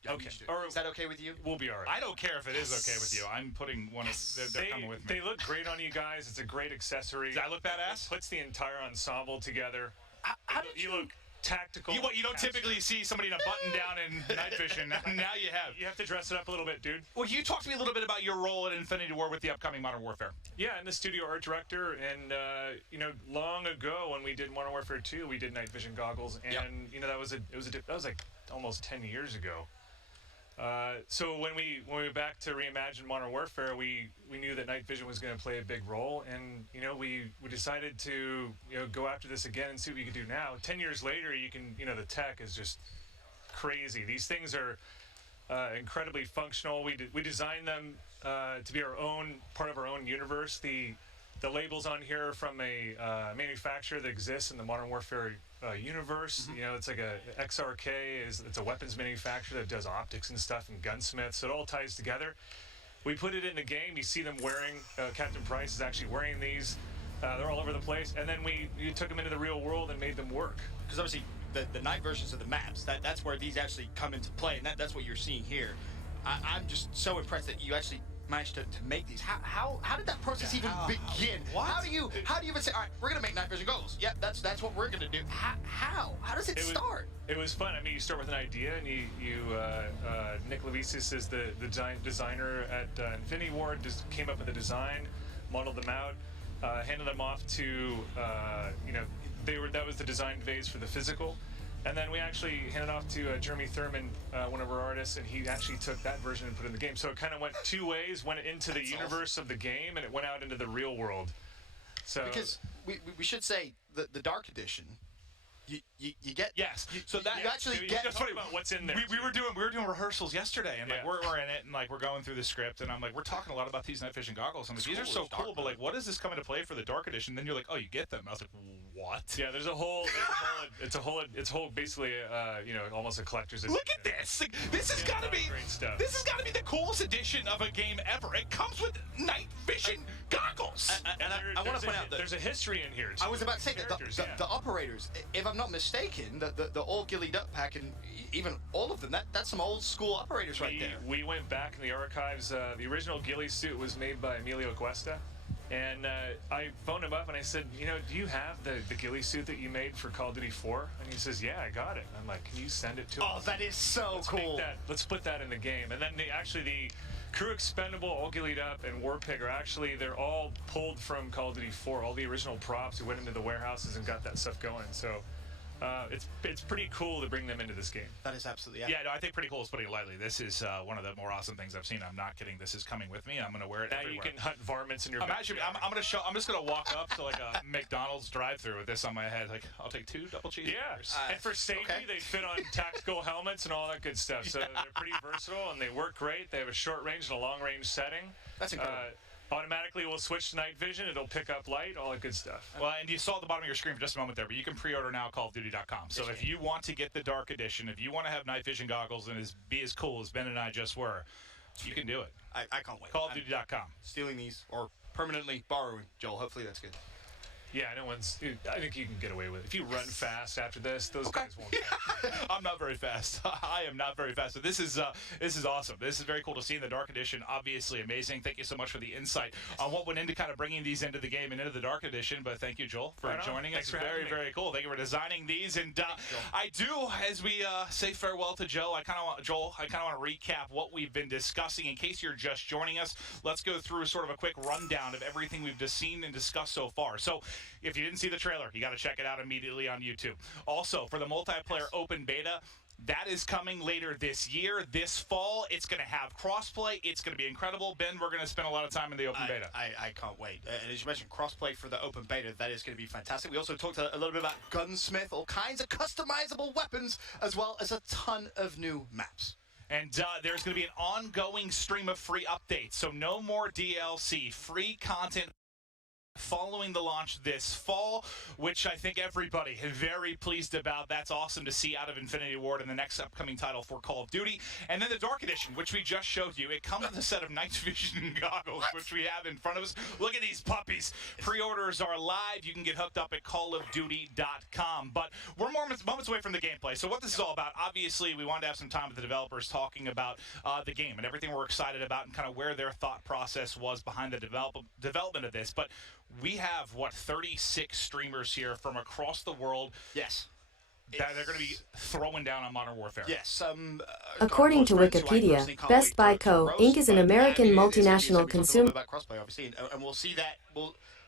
I need Okay. you to- Or- is that okay with you? We'll be all right. I don't care if it is okay with you. I'm putting one of. They're coming with me. They look great on you guys. It's a great accessory. Does that look badass? It puts the entire ensemble together. How did You look tactical. You don't faster. typically see somebody in a button down in night vision. Now you have. You have to dress it up a little bit, dude. Well, you talk to me a little bit about your role at Infinity War with the upcoming Modern Warfare. Yeah, I'm the studio art director, and long ago when we did Modern Warfare 2, we did night vision goggles, and Yep. that was like almost 10 years ago. So when we went back to reimagine Modern Warfare, we knew that night vision was going to play a big role, and we decided to go after this again and see what we could do now. 10 years later, you can the tech is just crazy. These things are incredibly functional. We designed them to be our own part of our own universe. The labels on here are from a manufacturer that exists in the Modern Warfare universe. It's like a XRK it's a weapons manufacturer that does optics and stuff and gunsmiths. So it all ties together. We put it in the game. You see them wearing. Captain Price is actually wearing these. They're all over the place. And then we took them into the real world and made them work. Because obviously the night versions of the maps, that's where these actually come into play, and that's what you're seeing here. I'm just so impressed that you actually managed to make these. How did that process even begin? What? How do you even say, all right, we're gonna make night vision goggles? Yep, that's what we're gonna do. How does it start? It was fun. I mean, you start with an idea, and Nick Levisis is the designer at Infinity Ward. Just came up with a design, modeled them out, handed them off to that was the design phase for the physical. And then we actually handed off to Jeremy Thurman, one of our artists, and he actually took that version and put it in the game. So it kind of went two ways, went into the universe of the game, and it went out into the real world. So Because we should say the Dark Edition, you get Yes. So that you actually you get just talk about what's in there. we were doing rehearsals yesterday, and like Yeah. we're in it, and like we're going through the script, and I'm like, we're talking a lot about these night vision goggles. I'm like, these are so cool, but like, what does this come into play for the Dark Edition? Then you're like, oh, you get them. I was like, what? Yeah, there's a whole it's basically almost a collector's edition. Look at this! Like, this has got to be great stuff. This has got to be the coolest edition of a game ever. It comes with night vision goggles. and I want to point out that there's a history in here too. I was about to say that Characters, the operators, if I'm not mistaken, the all ghillie duck pack and even all of them, that's some old school operators right there. We went back in the archives. The original ghillie suit was made by Emilio Cuesta. And I phoned him up and I said, do you have the ghillie suit that you made for Call of Duty 4? And he says, yeah, I got it. And I'm like, can you send it to Oh, us? that is so cool. Let's put that in the game. And then the Crew Expendable, All Ghillied Up, and Warpig are they're all pulled from Call of Duty 4. All the original props who went into the warehouses and got that stuff going. So it's pretty cool to bring them into this game. That is absolutely Yeah, no, I think pretty cool is putting it lightly. This is one of the more awesome things I've seen. I'm not kidding. This is coming with me. I'm going to wear it Now everywhere. you can hunt varmints in your Imagine, backyard. I'm just gonna walk up to like a McDonald's drive-through with this on my head. Like, I'll take 2 double cheeseburgers. Yeah, and for safety, okay. they fit on tactical helmets and all that good stuff. So they're pretty versatile and they work great. They have a short range and a long range setting. That's incredible. Automatically, we'll switch to night vision. It'll pick up light, all that good stuff. Well, and you saw at the bottom of your screen for just a moment there, but you can pre-order now at CallOfDuty.com. So if you want to get the Dark Edition, if you want to have night vision goggles and be as cool as Ben and I just were, you can do it. I can't wait. CallOfDuty.com. Stealing these or permanently borrowing, Joel. Hopefully that's good. Yeah, no one's. I think you can get away with it. If you run fast after this, those guys won't catch. I'm not very fast. I am not very fast. So this is awesome. This is very cool to see in the Dark Edition. Obviously amazing. Thank you so much for the insight on what went into kind of bringing these into the game and into the Dark Edition. But thank you, Joel, for joining us. Thanks for having me. Very cool. Thank you for designing these. And I do, as we say farewell to Joe, I kind of want to recap what we've been discussing. In case you're just joining us, let's go through sort of a quick rundown of everything we've just seen and discussed so far. So if you didn't see the trailer, you got to check it out immediately on YouTube. Also, for the multiplayer open beta, that is coming later this year, this fall. It's going to have crossplay. It's going to be incredible. Ben, we're going to spend a lot of time in the open beta. I can't wait. And as you mentioned, crossplay for the open beta, that is going to be fantastic. We also talked a little bit about Gunsmith, all kinds of customizable weapons, as well as a ton of new maps. And there's going to be an ongoing stream of free updates. So no more DLC, free content following the launch this fall, which I think everybody is very pleased about. That's awesome to see out of Infinity Ward in the next upcoming title for Call of Duty. And then the Dark Edition, which we just showed you. It comes with a set of night vision goggles, which we have in front of us. Look at these puppies. Pre-orders are live. You can get hooked up at callofduty.com. But we're moments away from the gameplay. So what this is all about, obviously, we wanted to have some time with the developers talking about the game and everything we're excited about and kind of where their thought process was behind the development of this. But we have, 36 streamers here from across the world. Yes. That they're going to be throwing down on Modern Warfare. Yes. According to Wikipedia, Best Buy Co. Inc. is an American multinational consumer. About crossplay, obviously, and we'll see that.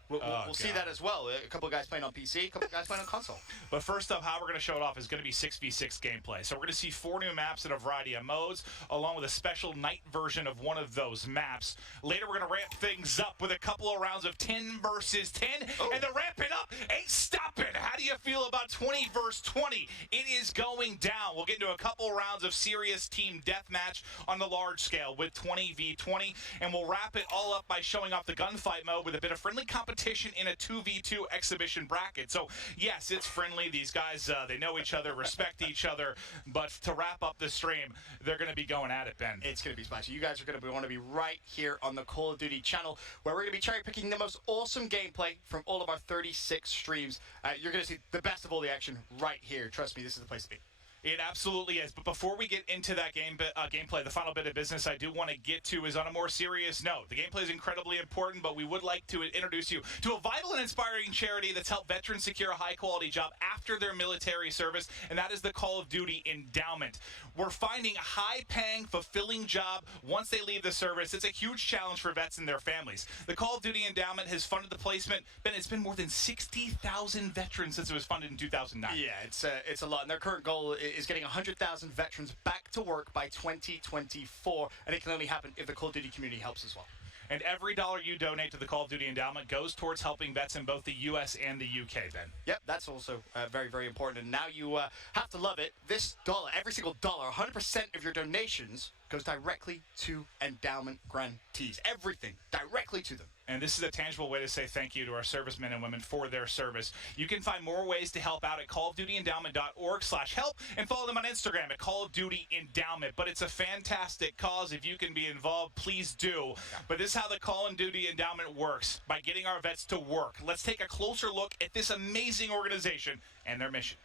We'll see that as well. A couple of guys playing on PC, a couple of guys playing on console. But first up, how we're going to show it off is going to be 6v6 gameplay. So we're going to see 4 new maps in a variety of modes, along with a special night version of one of those maps. Later, we're going to ramp things up with a couple of rounds of 10 versus 10, and the ramping up ain't stopping. How do you feel about 20 versus 20? It is going down. We'll get into a couple rounds of serious team deathmatch on the large scale with 20v20, and we'll wrap it all up by showing off the gunfight mode with a bit of friendly competition in a 2v2 exhibition bracket. So yes, it's friendly. These guys, they know each other, respect each other, but to wrap up the stream, they're going to be going at it, Ben. It's going to be spicy. You guys are going to want to be right here on the Call of Duty channel, where we're going to be cherry picking the most awesome gameplay from all of our 36 streams. You're going to see the best of all the action right here. Trust me, this is the place to be. It absolutely is. But before we get into that gameplay, the final bit of business I do want to get to is on a more serious note. The gameplay is incredibly important, but we would like to introduce you to a vital and inspiring charity that's helped veterans secure a high-quality job after their military service, and that is the Call of Duty Endowment. We're finding a high-paying, fulfilling job once they leave the service. It's a huge challenge for vets and their families. The Call of Duty Endowment has funded the placement. Ben, it's been more than 60,000 veterans since it was funded in 2009. Yeah, it's a lot, and their current goal is getting 100,000 veterans back to work by 2024, and it can only happen if the Call of Duty community helps as well. And every dollar you donate to the Call of Duty Endowment goes towards helping vets in both the U.S. and the U.K., Ben. Yep, that's also very, very important. And now you have to love it. This dollar, every single dollar, 100% of your donations goes directly to endowment grantees. Everything directly to them. And this is a tangible way to say thank you to our servicemen and women for their service. You can find more ways to help out at callofdutyendowment.org/help and follow them on Instagram at Call of Duty Endowment. But it's a fantastic cause. If you can be involved, please do. But this is how the Call of Duty Endowment works, by getting our vets to work. Let's take a closer look at this amazing organization and their mission.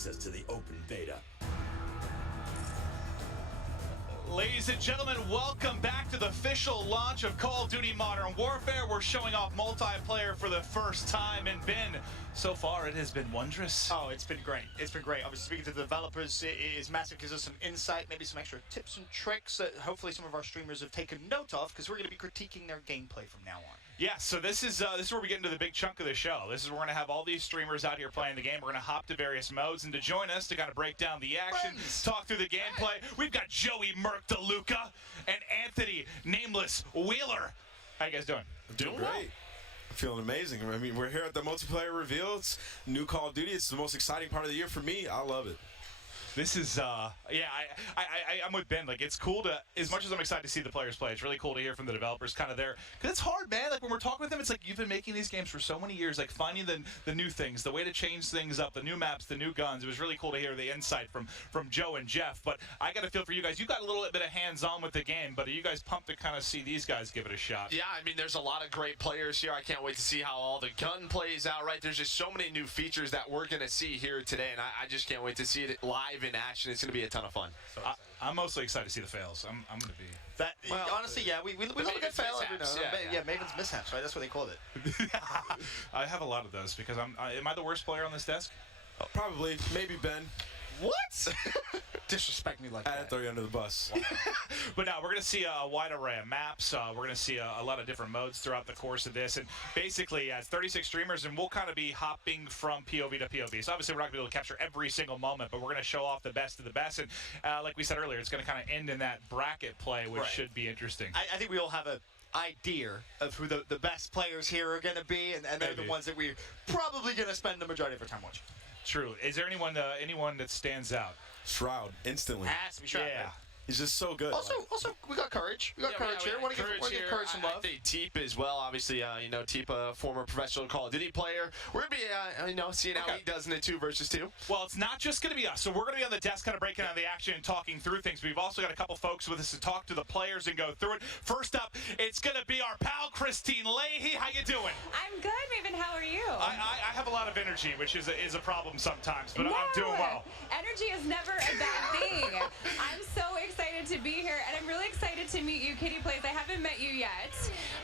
access to the open beta. Ladies and gentlemen, welcome back to the official launch of Call of Duty Modern Warfare. We're showing off multiplayer for the first time, and Ben, so far it has been wondrous. Oh, it's been great. It's been great. Obviously, speaking to the developers, it is massive. Gives us some insight, maybe some extra tips and tricks that hopefully some of our streamers have taken note of, because we're going to be critiquing their gameplay from now on. Yeah, so this is where we get into the big chunk of the show. This is where we're going to have all these streamers out here playing the game. We're going to hop to various modes, and to join us to kind of break down the action, talk through the gameplay, we've got Joey Merc DeLuca and Anthony Nameless Wheeler. How you guys doing? I'm doing great. I'm feeling amazing. I mean, we're here at the multiplayer reveal. It's new Call of Duty. It's the most exciting part of the year for me. I love it. This is, yeah, I'm with Ben. Like, it's cool to, as much as I'm excited to see the players play, it's really cool to hear from the developers kind of there. Because it's hard, man. Like, when we're talking with them, it's like, you've been making these games for so many years, like, finding the new things, the way to change things up, the new maps, the new guns. It was really cool to hear the insight from Joe and Jeff. But I got to feel for you guys. You got a little bit of hands-on with the game, but are you guys pumped to kind of see these guys give it a shot? Yeah, I mean, there's a lot of great players here. I can't wait to see how all the gun plays out, right? There's just so many new features that we're going to see here today, and I just can't wait to see it live in action. It's going to be a ton of fun. I'm mostly excited to see the fails. I'm going to be... That, well, honestly, yeah, we love a good fail every now and then. Yeah, Maven's mishaps, right? That's what they called it. I have a lot of those because am I the worst player on this desk? Oh, probably. Maybe Ben. What? Disrespect me like I had that. to throw you under the bus. But now we're going to see a wide array of maps. We're going to see a lot of different modes throughout the course of this. And basically, it's 36 streamers, and we'll kind of be hopping from POV to POV. So obviously, we're not going to be able to capture every single moment, but we're going to show off the best of the best. And like we said earlier, it's going to kind of end in that bracket play, which should be interesting. I think we all have an idea of who the best players here are going to be, and they're the ones that we're probably going to spend the majority of our time watching. True. Is there anyone that stands out? Shroud, instantly. Has to be Shroud. Yeah. He's just so good. Also, we got Courage. We got Courage here. Want to give Courage some love? I think Teep as well. Obviously, you know, Teep, a former professional Call of Duty player. We're going to be, you know, seeing how he does in the 2 versus 2. Well, it's not just going to be us. So we're going to be on the desk kind of breaking down the action and talking through things. We've also got a couple folks with us to talk to the players and go through it. First up, it's going to be our pal, Christine Leahy. How you doing? I'm good, Maven. How are you? I have a lot of energy, which is a problem sometimes, but I'm doing well. Energy is never a bad thing. I'm so excited to be here, and I'm really excited to meet you, Kitty Plays. I haven't met you yet.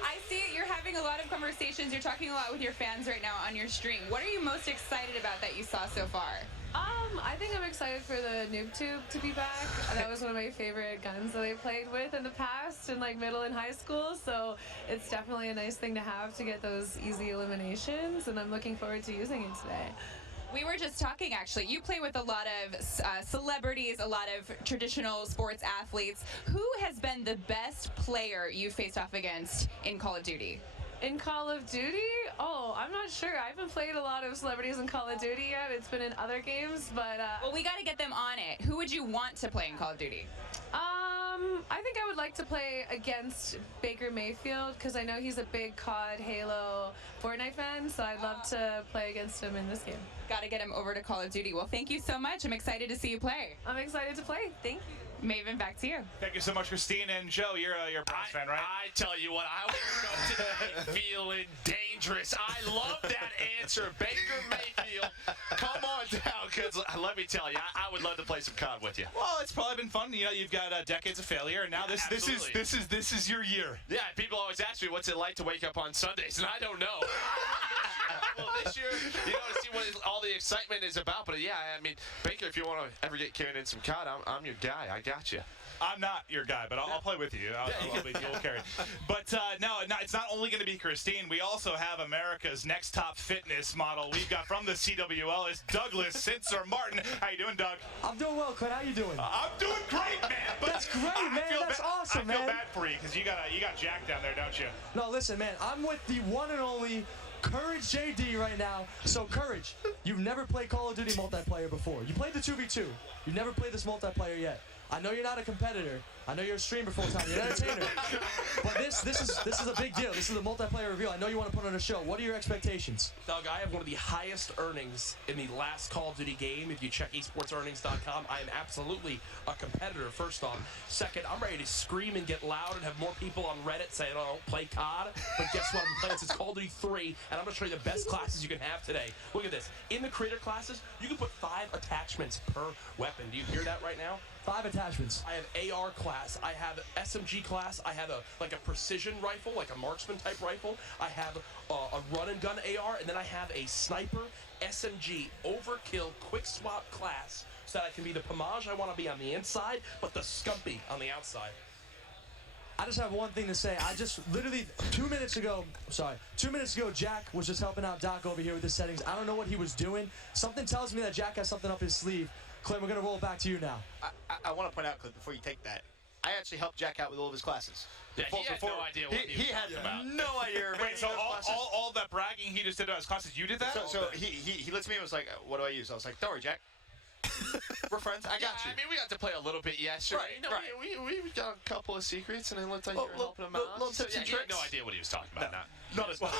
I see you're having a lot of conversations. You're talking a lot with your fans right now on your stream. What are you most excited about that you saw so far? I think I'm excited for the noob tube to be back. That was one of my favorite guns that I played with in the past in like middle and high school, so it's definitely a nice thing to have to get those easy eliminations, and I'm looking forward to using it today. We were just talking, actually. You play with a lot of celebrities, a lot of traditional sports athletes. Who has been the best player you faced off against in Call of Duty? In Call of Duty? Oh, I'm not sure. I haven't played a lot of celebrities in Call of Duty yet. It's been in other games, but... well, we got to get them on it. Who would you want to play in Call of Duty? I think I would like to play against Baker Mayfield, because I know he's a big COD, Halo, Fortnite fan, so I'd love to play against him in this game. Got to get him over to Call of Duty. Well, thank you so much. I'm excited to see you play. I'm excited to play. Thank you. Maven, back to you. Thank you so much, Christine. And Joe, you're a Browns fan, right? I tell you what, I woke up today feeling dangerous. I love that answer. Baker Mayfield, come on down, because let me tell you, I would love to play some COD with you. Well, it's probably been fun. You know, you've got decades of failure, and now this is your year. Yeah, people always ask me what's it like to wake up on Sundays, and I don't know. Well, this year, you know, to see what all the excitement is about. But yeah, I mean, Baker, if you want to ever get carried in some COD, I'm your guy. I got you. I'm not your guy, but I'll play with you. You'll carry. But no, it's not only going to be Christine. We also have America's next top fitness model. We've got from the CWL is Douglas Sensor Martin. How you doing, Doug? I'm doing well, Quinn. How you doing? I'm doing great, man. But that's great, man. That's awesome, man. I feel bad for you because you got Jack down there, don't you? No, listen, man. I'm with the one and only Courage JD right now. So, Courage, you've never played Call of Duty multiplayer before. You played the 2v2. You've never played this multiplayer yet. I know you're not a competitor, I know you're a streamer full time. You're an entertainer. But this is a big deal. This is a multiplayer reveal. I know you want to put on a show. What are your expectations? Doug, I have one of the highest earnings in the last Call of Duty game. If you check esportsearnings.com, I am absolutely a competitor, first off. Second, I'm ready to scream and get loud and have more people on Reddit saying, oh, I don't play COD. But guess what? I'm playing since Call of Duty 3, and I'm going to show you the best classes you can have today. Look at this. In the creator classes, you can put 5 attachments per weapon. Do you hear that right now? 5 attachments. I have AR class, I have SMG class, I have a precision rifle, like a marksman type rifle, I have a run and gun AR, and then I have a sniper SMG overkill quick swap class so that I can be the Pomage I want to be on the inside, but the Scumpy on the outside. I just have one thing to say. I just literally 2 minutes ago, Jack was just helping out Doc over here with the settings. I don't know what he was doing. Something tells me that Jack has something up his sleeve. Clint, we're going to roll it back to you now. I want to point out, Clint, before you take that, I actually helped Jack out with all of his classes. Yeah, he had no idea what he was talking about. No idea. Wait, so all that bragging he just did about his classes, you did that? So he looks at me and was like, what do I use? I was like, don't worry, Jack. We're friends. I got you. I mean, we got to play a little bit yesterday. Right, You know, right. we got a couple of secrets, and it looked like you were helping him out. Little tips and he had tricks. no idea what he was talking about. Not as well.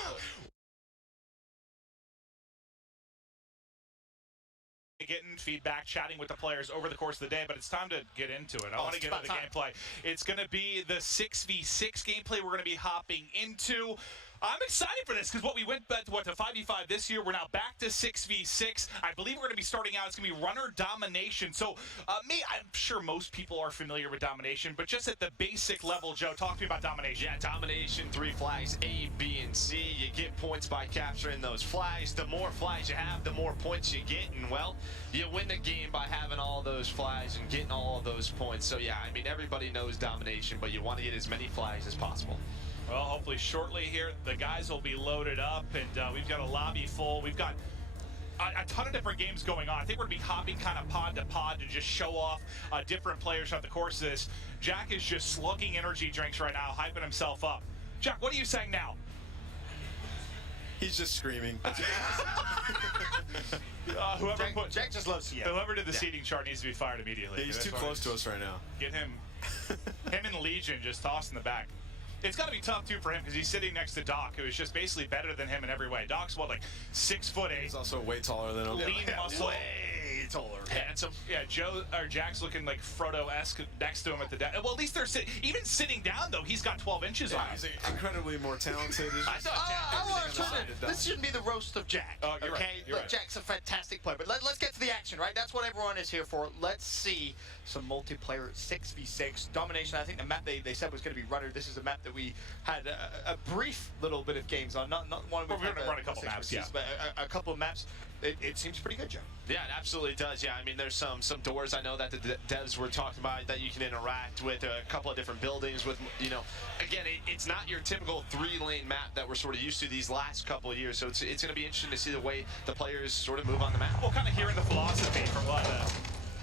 Getting feedback, chatting with the players over the course of the day, but it's time to get into it. I want to get into the gameplay. It's going to be the 6v6 gameplay we're going to be hopping into. I'm excited for this because what we went to 5v5 this year, we're now back to 6v6. I believe we're going to be starting out, it's going to be runner domination. So I'm sure most people are familiar with domination, but just at the basic level, Joe, talk to me about domination. Yeah, domination, 3 flags, A, B, and C. You get points by capturing those flags. The more flags you have, the more points you get, and well, you win the game by having all those flags and getting all of those points. So yeah, I mean, everybody knows domination, but you want to get as many flags as possible. Well, hopefully shortly here, the guys will be loaded up, and we've got a lobby full. We've got a ton of different games going on. I think we're going to be hopping kind of pod to pod to just show off different players throughout the course of this. Jack is just slugging energy drinks right now, hyping himself up. Jack, what are you saying now? He's just screaming. Jack just loves you. Whoever did the seating chart needs to be fired immediately. Yeah, he's too close to us right now. Get him and Legion just tossed in the back. It's got to be tough, too, for him because he's sitting next to Doc, who is just basically better than him in every way. Doc's, what, like 6'8"? He's also way taller than him. Lean muscle. Way taller. Handsome. Yeah, Jack's looking like Frodo-esque next to him at the desk. Well, at least they're even sitting down, though, he's got 12 inches on him. He's incredibly more talented. I thought this shouldn't be the roast of Jack. You're right. You're right. Jack's a fantastic player, but let's get to the action, right? That's what everyone is here for. Let's see some multiplayer 6v6 domination. I think the map they said was going to be runner. This is a map that we had a brief little bit of games on, not one. We're going to run a couple maps, yeah. But a couple of maps. It seems pretty good, Joe. Yeah, it absolutely does. Yeah, I mean, there's some doors I know that the devs were talking about that you can interact with, a couple of different buildings with, you know, again, it's not your typical 3-lane map that we're sort of used to these last couple of years, so it's going to be interesting to see the way the players sort of move on the map. Well, kind of hearing the philosophy from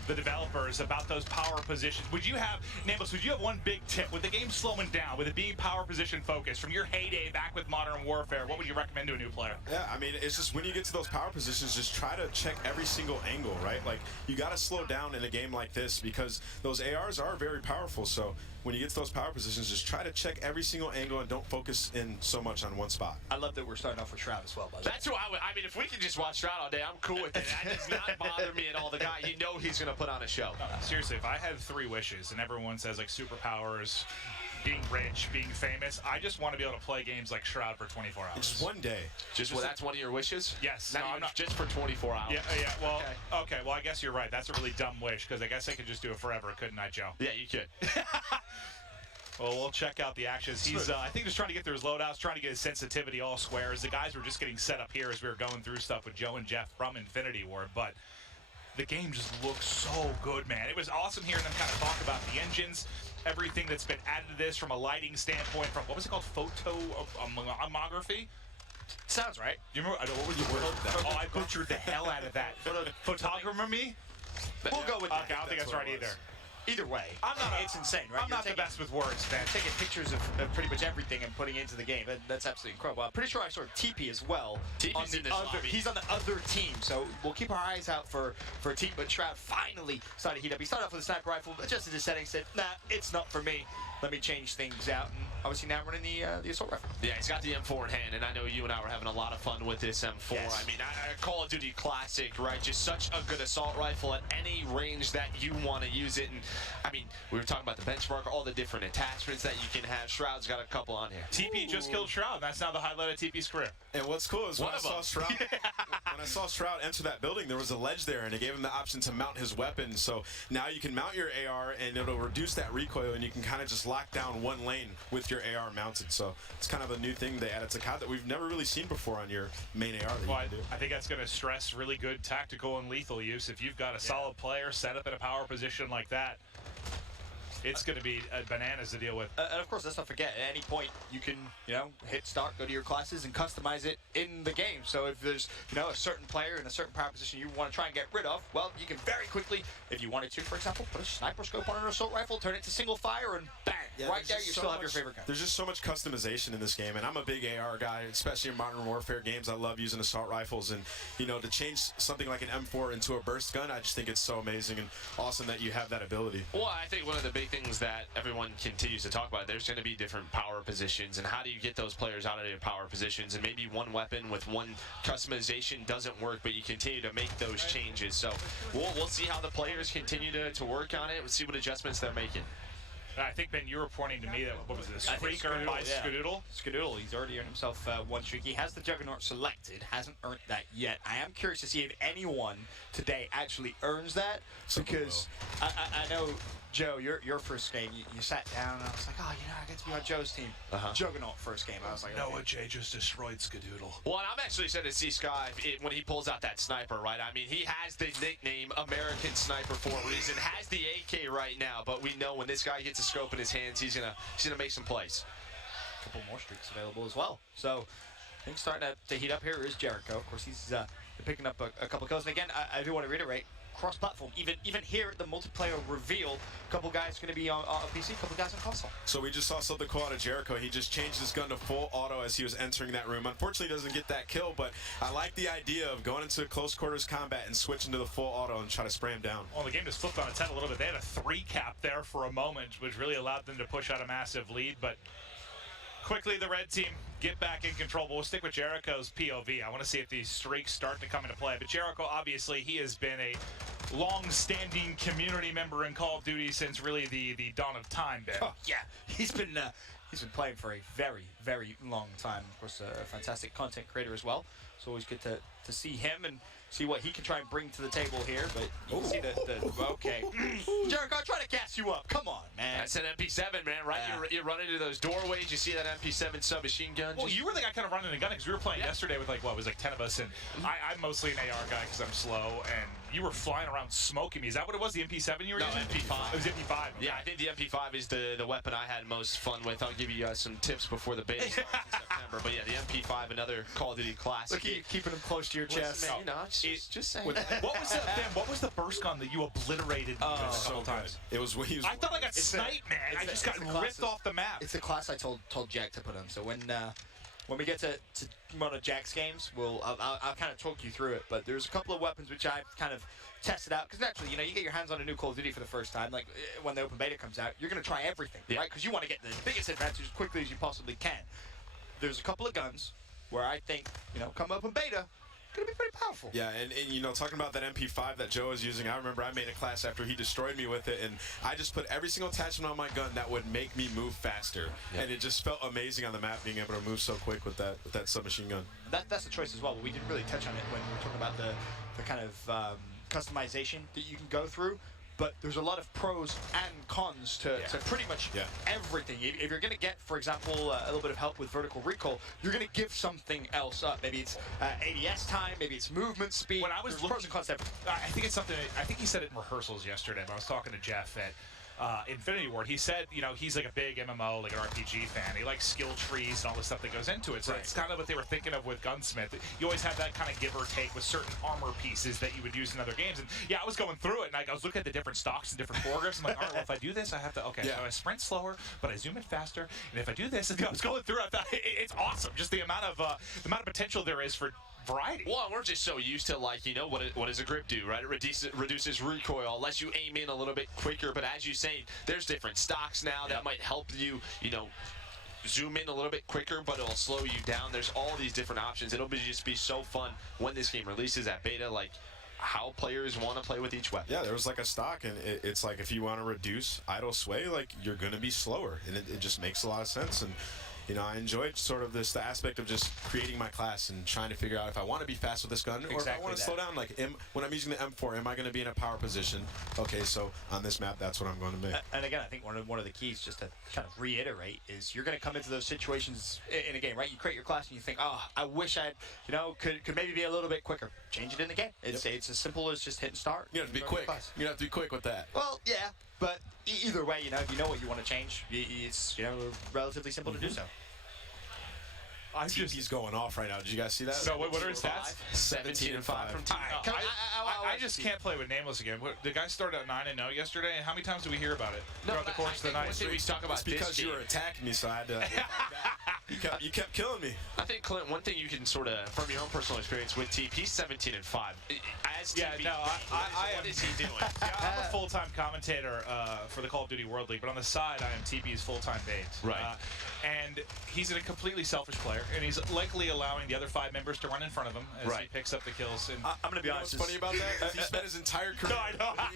the developers about those power positions. Would you have, Nambos, would you have one big tip? With the game slowing down, with it being power position focused, from your heyday back with Modern Warfare, what would you recommend to a new player? Yeah, I mean, it's just when you get to those power positions, just try to check every single angle, right? Like, you got to slow down in a game like this because those ARs are very powerful. So when you get to those power positions, just try to check every single angle and don't focus in so much on one spot. I love that we're starting off with Shroud as well, by the way. That's who I would. I mean, if we could just watch Shroud all day, I'm cool with it. That does not bother me at all. The guy, you know he's going to put on a show. Seriously, if I had 3 wishes and everyone says like superpowers, being rich, being famous, I just want to be able to play games like Shroud for 24 hours. Just one day. Just well, that's one of your wishes? Yes. Not even just for 24 hours. Yeah. Well, okay. Well, I guess you're right. That's a really dumb wish because I guess I could just do it forever, couldn't I, Joe? Yeah, you could. Well, we'll check out the actions. He's, I think, just trying to get through his loadouts, trying to get his sensitivity all square. As the guys were just getting set up here as we were going through stuff with Joe and Jeff from Infinity Ward, but the game just looks so good, man. It was awesome hearing them kind of talk about the engines, everything that's been added to this from a lighting standpoint, from, what was it called, photography? Sounds right. Do you remember, what was the word? Oh, I butchered the hell out of that. Photography? We'll go with that. Okay, I don't think that's right either. Either way, it's insane, right? I'm not the best with words, man. Taking pictures of pretty much everything and putting it into the game. That's absolutely incredible. I'm pretty sure I saw TP as well. TP's in this lobby. He's on the other team, so we'll keep our eyes out for a team. But Shroud finally started to heat up. He started off with a sniper rifle, adjusted his settings, said, nah, it's not for me. Let me change things out. And obviously now running the assault rifle. Yeah, he's got the M4 in hand, and I know you and I were having a lot of fun with this M4. Yes. I mean, a Call of Duty classic, right? Just such a good assault rifle at any range that you want to use it. And I mean, we were talking about the benchmark, all the different attachments that you can have. Shroud's got a couple on here. TP just killed Shroud. That's now the highlight of TP's career. And what's cool is when I saw Shroud enter that building, there was a ledge there, and it gave him the option to mount his weapon. So now you can mount your AR, and it'll reduce that recoil, and you can kind of just lock down one lane with your AR mounted. So it's kind of a new thing they added to COD that we've never really seen before on your main AR that you can do. I think that's going to stress really good tactical and lethal use. If you've got a solid player set up in a power position like that, it's going to be bananas to deal with. And of course, let's not forget, at any point, you can, hit start, go to your classes, and customize it in the game. So if there's, a certain player in a certain power position you want to try and get rid of, well, you can very quickly, if you wanted to, for example, put a sniper scope on an assault rifle, turn it to single fire, and bang, right there, you still have your favorite gun. There's just so much customization in this game, and I'm a big AR guy, especially in Modern Warfare games. I love using assault rifles, and, to change something like an M4 into a burst gun, I just think it's so amazing and awesome that you have that ability. Well, I think one of the big things that everyone continues to talk about, there's going to be different power positions, and how do you get those players out of their power positions? And maybe one weapon with one customization doesn't work, but you continue to make those changes. So we'll see how the players continue to work on it. We'll see what adjustments they're making. I think, Ben, you were pointing to me that, what was this, streak earned by Skadoodle? Skadoodle, he's already earned himself one streak. He has the Juggernaut selected, hasn't earned that yet. I am curious to see if anyone today actually earns that, because I know, Joe, your first game, you sat down, and I was like, oh, I get to be on Joe's team. Juggernaut first game. I was like, Noah J just destroyed Skadoodle. Well, I'm actually excited to see Sky when he pulls out that sniper, right? I mean, he has the nickname American Sniper for a reason, has the AK right now, but we know when this guy gets a scope in his hands, he's gonna make some plays. A couple more streaks available as well. So things starting to heat up. Here is Jericho. Of course, he's picking up a couple kills. And again, I do want to reiterate, cross-platform. Even here at the multiplayer reveal, a couple guys going to be on PC, a couple guys on console. So we just saw something cool out of Jericho. He just changed his gun to full auto as he was entering that room. Unfortunately, he doesn't get that kill, but I like the idea of going into close quarters combat and switching to the full auto and try to spray him down. Well, the game just flipped on its head a little bit. They had a 3 cap there for a moment, which really allowed them to push out a massive lead, but quickly the red team get back in control. But we'll stick with Jericho's POV. I want to see if these streaks start to come into play. But Jericho, obviously, he has been a long-standing community member in Call of Duty since really the dawn of time, Ben. Oh, yeah. He's been playing for a very, very long time. Of course, a fantastic content creator as well. It's always good to see him and see what he can try and bring to the table here. But you can see okay. Jericho, try to gas you up. Come on, man. That's an MP7, man, right? You run into those doorways, you see that MP7 submachine gun. Well, you were the guy kind of running the gun because we were playing yesterday with, like, what, it was like 10 of us, and I'm mostly an AR guy because I'm slow, and you were flying around smoking me. Is that what it was, the MP7 you were using? MP5. It was MP5. Okay. Yeah, I think the MP5 is the weapon I had most fun with. I'll give you some tips before the beta starts in September. But yeah, the MP5, another Call of Duty classic. Look at you keeping them close to your chest. Man, just saying. What was the burst gun that you obliterated a couple times? It was when he was. I thought I got sniped, man. I just got ripped off the map. It's the class I told Jack to put on. So when we get to one of Jack's games, I'll kind of talk you through it. But there's a couple of weapons which I've kind of tested out, because naturally, you get your hands on a new Call of Duty for the first time. Like when the open beta comes out, you're gonna try everything, right? Because you want to get the biggest advantage as quickly as you possibly can. There's a couple of guns where I think, come open beta, gonna be pretty powerful. Yeah, and talking about that MP5 that Joe is using, I remember I made a class after he destroyed me with it, and I just put every single attachment on my gun that would make me move faster, and it just felt amazing on the map being able to move so quick with that submachine gun. That's a choice as well, but we didn't really touch on it when we were talking about the kind of customization that you can go through. But there's a lot of pros and cons to pretty much everything. If you're going to get, for example, a little bit of help with vertical recoil, you're going to give something else up. Maybe it's ADS time, maybe it's movement speed. When I was looking, pros and cons to everything. I think it's something. I think he said it in rehearsals yesterday. But I was talking to Jeff at Infinity Ward, he said, you know, he's like a big MMO, like an RPG fan. He likes skill trees and all the stuff that goes into it. So it's kind of what they were thinking of with Gunsmith. You always have that kind of give or take with certain armor pieces that you would use in other games. And yeah, I was going through it, and I was looking at the different stocks and different photographs. I'm like, all right, well, if I do this, I have to, okay, so I sprint slower, but I zoom in faster. And if I do this, I was going through it, I thought, it's awesome. Just the amount of potential there is for variety. Well, we're just so used to, like, you know, what does a grip do, right? It reduces recoil, lets you aim in a little bit quicker, but as you say, there's different stocks now that might help you, you know, zoom in a little bit quicker, but it'll slow you down. There's all these different options. It'll just be so fun when this game releases at beta, like, how players want to play with each weapon. Yeah, there was like a stock, and it's like if you want to reduce idle sway, like, you're going to be slower, and it just makes a lot of sense. And you know, I enjoyed sort of the aspect of just creating my class and trying to figure out if I want to be fast with this gun or if I want to slow down. Like, when I'm using the M4, am I going to be in a power position? Okay, so on this map, that's what I'm going to make. And again, I think one of the keys, just to kind of reiterate, is you're going to come into those situations in a game, right? You create your class and you think, oh, I wish I, you know, could maybe be a little bit quicker. Change it in the game. It's as simple as just hit and start. You have to be quick. You have to be quick with that. Well, yeah, but either way, you know, if you know what you want to change, it's, you know, relatively simple to do so. TP's going off right now. Did you guys see that? So what are his stats? 17 and 5 from TP. I just can't play with Nameless again. The guy started at 9-0 yesterday, and how many times do we hear about it throughout the course of the night? We talk about it's because you were attacking me, so I had to. You kept killing me. I think, Clint, one thing you can sort of, from your own personal experience with TP, he's 17 and 5. As TP, what is he doing? Yeah, I'm a full-time commentator for the Call of Duty World League, but on the side, I am TP's full-time bait. Right. And he's a completely selfish player, and he's likely allowing the other 5 members to run in front of him as he picks up the kills. And I'm going to be honest. What's funny about that? He spent his entire career. No, I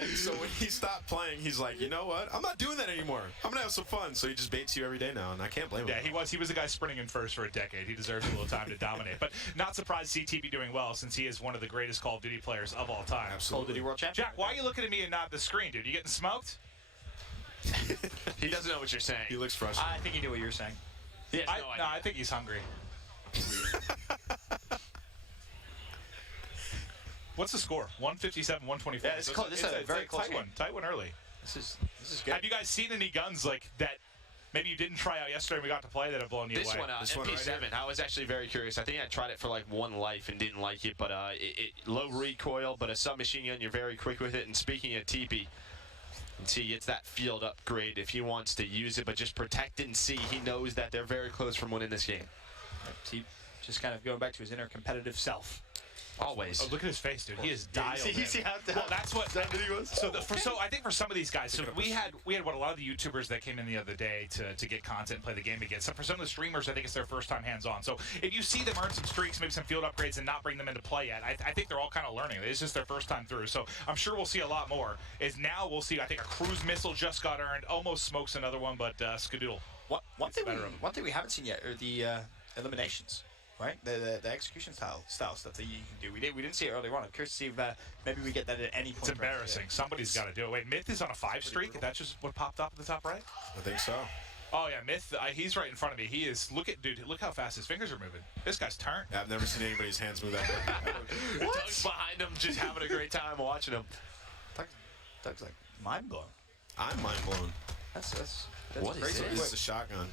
know. So when he stopped playing, he's like, you know what? I'm not doing that anymore. I'm going to have some fun. So he just baits you every day now, and I can't blame him. Yeah, he was the guy sprinting in first for a decade. He deserves a little time to dominate. But not surprised to see TP doing well, since he is one of the greatest Call of Duty players of all time. Absolutely. Call of Duty World Champion. Jack, why are you looking at me and not the screen, dude? You getting smoked? He doesn't know what you're saying. He looks frustrated. I think he knew what you were saying. I think he's hungry. What's the score? 157, 124. Yeah, this is a very close one. Tight one early. This is good. Have you guys seen any guns like that maybe you didn't try out yesterday and we got to play that have blown you away? This one, MP7, I was actually very curious. I think I tried it for like one life and didn't like it, but low recoil, but a submachine gun, you're very quick with it. And speaking of TP, he gets that field upgrade if he wants to use it, but just protect it and see. He knows that they're very close from winning this game. Just kind of going back to his inner competitive self. Always. Oh, look at his face, dude. He is dialed in. See how well, that's what. So I think for some of these guys, so we had what a lot of the YouTubers that came in the other day to get content, play the game again. So for some of the streamers, I think it's their first time hands-on. So if you see them earn some streaks, maybe some field upgrades, and not bring them into play yet, I think they're all kind of learning. It's just their first time through. So I'm sure we'll see a lot more. Now we'll see. I think a cruise missile just got earned. Almost smokes another one, but skadoodle. One thing we haven't seen yet are the eliminations. Right, the execution style stuff that you can do. We didn't see it earlier on. I'm curious to see if maybe we get that at any point. It's embarrassing. Somebody's got to do it. Wait, Myth is on a 5 streak. That's just what popped up at the top right. I think so. Oh yeah, Myth. He's right in front of me. He is. Look how fast his fingers are moving. This guy's turned. Yeah, I've never seen anybody's hands move that quick. Doug's behind him, just having a great time watching him. Doug's like mind blown. I'm mind blown. That's what crazy. It's a shotgun.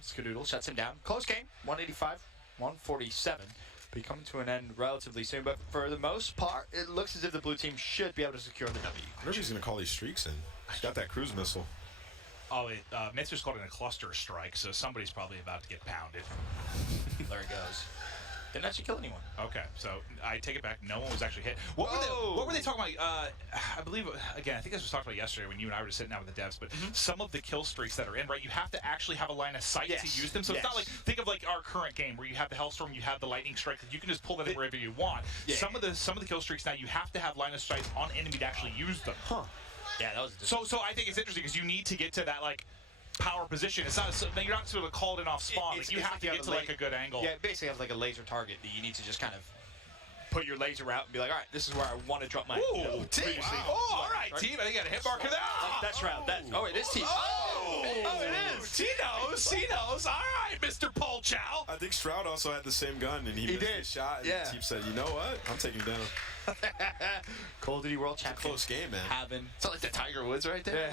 Skadoodle shuts him down. Close game, 185, 147. Be coming to an end relatively soon, but for the most part, it looks as if the blue team should be able to secure the W. I wonder if he's going to call these streaks in. He's got that cruise missile. Oh, Myth just called it a cluster strike, so somebody's probably about to get pounded. There he goes. Didn't actually kill anyone. Okay, so I take it back. No one was actually hit. What were they talking about? I believe, again, I think this was talked about yesterday when you and I were just sitting down with the devs, but some of the kill streaks that are in, right, you have to actually have a line of sight to use them. So it's not like, think of like our current game where you have the Hellstorm, you have the Lightning Strike, you can just pull that in wherever you want. Yeah. Some of the kill streaks now, you have to have line of sight on enemy to actually use them. Huh. Yeah, that was so I think it's interesting because you need to get to that, like, power position. It's not. You're not sort of called in off spawn. Like you have to get to like a good angle. Yeah, basically have like a laser target that you need to just kind of put your laser out and be like, all right, this is where I want to drop my. Ooh, team. Wow. Oh, all right, team. I think you got a hit marker there. That's shroud. Oh wait, this team. Oh, Oh, it is. He knows. All right, Mr. Polchow. I think Shroud also had the same gun, and he missed did. his shot. And Teep said, you know what? I'm taking you down. Call of Duty World Champion. Close game, man. It's not like the Tiger Woods right there.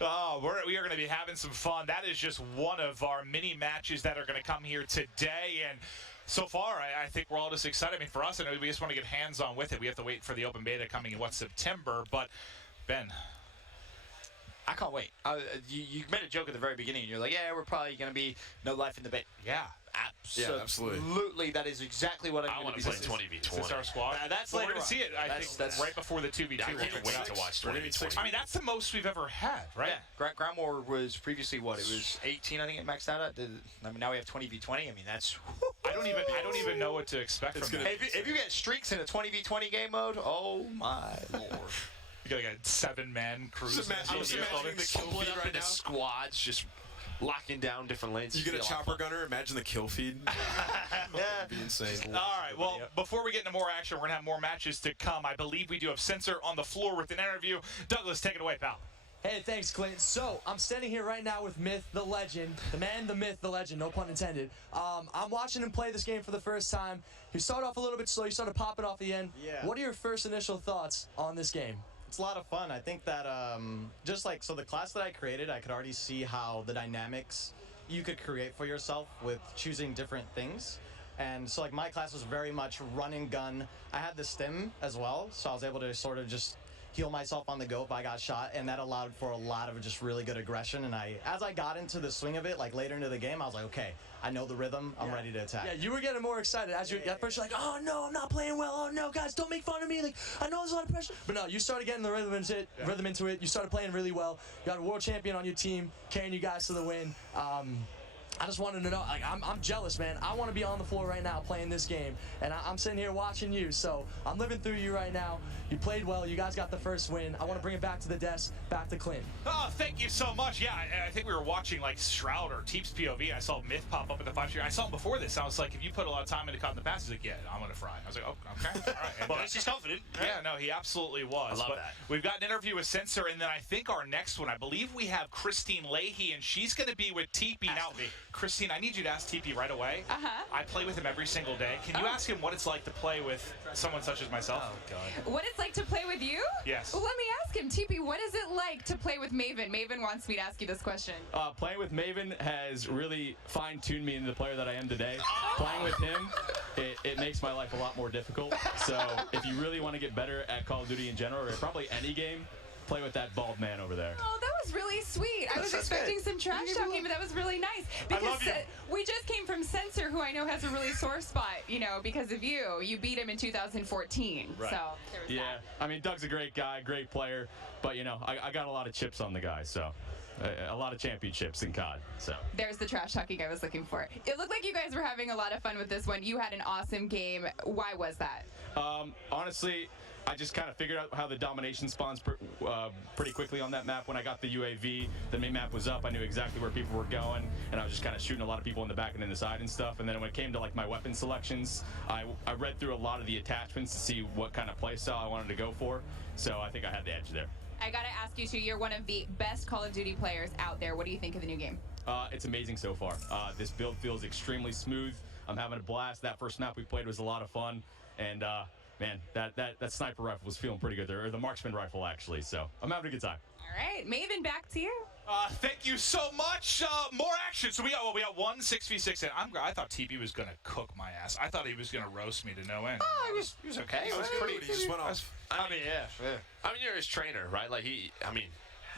Oh, we are going to be having some fun. That is just one of our mini matches that are going to come here today. And so far, I think we're all just excited. I mean, for us, I know we just want to get hands-on with it. We have to wait for the open beta coming in, September? But, Ben. I can't wait. You made a joke at the very beginning, and you're like, yeah, we're probably going to be no life in the beta. Yeah. Absolutely. That is exactly what I'm going to be play 20v20. Is this our squad? That's we're later going to see it, I think, that's right before the 2v2. I can't wait to watch 20v20. I mean, that's the most we've ever had, right? Yeah. Ground War was previously what? It was 18, I think it maxed out at. I mean, now we have 20v20. I mean, that's... I don't even know what to expect from that. If you get streaks in a 20v20 game mode, oh my lord. You got like a 7-man crew. I'm just imagining the kill feed right now. Squads just locking down different lanes. You get a chopper gunner, imagine the kill feed. That'd be insane. All right, well, before we get into more action, we're going to have more matches to come. I believe we do have Censor on the floor with an interview. Douglas, take it away, pal. Hey, thanks, Clint. So, I'm standing here right now with Myth, the legend, the man, the myth, the legend, no pun intended. I'm watching him play this game for the first time. He started off a little bit slow. He started popping off the end. Yeah. What are your first initial thoughts on this game? It's a lot of fun. I think that so the class that I created, I could already see how the dynamics you could create for yourself with choosing different things. And so like my class was very much run and gun. I had the stim as well, so I was able to sort of just heal myself on the go if I got shot, and that allowed for a lot of just really good aggression. And as I got into the swing of it, like later into the game, I was like, okay, I know the rhythm. I'm ready to attack. Yeah, you were getting more excited as you at first. You're like, oh no, I'm not playing well. Oh no, guys, don't make fun of me. Like, I know there's a lot of pressure, but no, you started getting the rhythm into it. You started playing really well. You got a world champion on your team, carrying you guys to the win. I just wanted to know, like, I'm jealous, man. I want to be on the floor right now playing this game, and I'm sitting here watching you, so I'm living through you right now. You played well. You guys got the first win. I want to bring it back to the desk, back to Clint. Oh, thank you so much. Yeah, I think we were watching, like, Shroud or Teep's POV. I saw Myth pop up at the 5-shooter. I saw him before this. I was like, if you put a lot of time into cutting the pass, he's like, yeah, I'm going to fry. I was like, oh, okay, all right. And, well, he's confident. Yeah, no, he absolutely was. I love that. We've got an interview with Censor, and then I think our next one, I believe we have Christine Leahy, and she's going to be with Teepee. Now, Christine, I need you to ask Teepee right away. I play with him every single day. Can you ask him what it's like to play with someone such as myself? Oh, God. What it's like to play with you? Yes. Well, let me ask him. Teepee, what is it like to play with Maven? Maven wants me to ask you this question. Playing with Maven has really fine-tuned me into the player that I am today. Playing with him, it makes my life a lot more difficult. So if you really want to get better at Call of Duty in general, or probably any game, play with that bald man over there. Oh, that was really sweet. I was expecting some trash talking, but that was really nice. Because we just came from Censor, who I know has a really sore spot, you know, because of you. You beat him in 2014. Right. So there was that. I mean, Doug's a great guy, great player, but, you know, I got a lot of chips on the guy, so. A lot of championships in COD, so. There's the trash talking I was looking for. It looked like you guys were having a lot of fun with this one. You had an awesome game. Why was that? Honestly, I just kind of figured out how the domination spawns pretty quickly on that map. When I got the UAV, the main map was up. I knew exactly where people were going, and I was just kind of shooting a lot of people in the back and in the side and stuff. And then when it came to like my weapon selections, I read through a lot of the attachments to see what kind of playstyle I wanted to go for. So I think I had the edge there. I gotta ask you too, you're one of the best Call of Duty players out there. What do you think of the new game? It's amazing so far. This build feels extremely smooth. I'm having a blast. That first map we played was a lot of fun, and man, that sniper rifle was feeling pretty good there, or the marksman rifle actually. So I'm having a good time. All right, Maven, back to you. Thank you so much. More action. So we got one 6v6, and I thought TP was gonna cook my ass. I thought he was gonna roast me to no end. Oh, he was okay. It was pretty. He just went off. I mean, yeah. I mean, you're his trainer, right? Like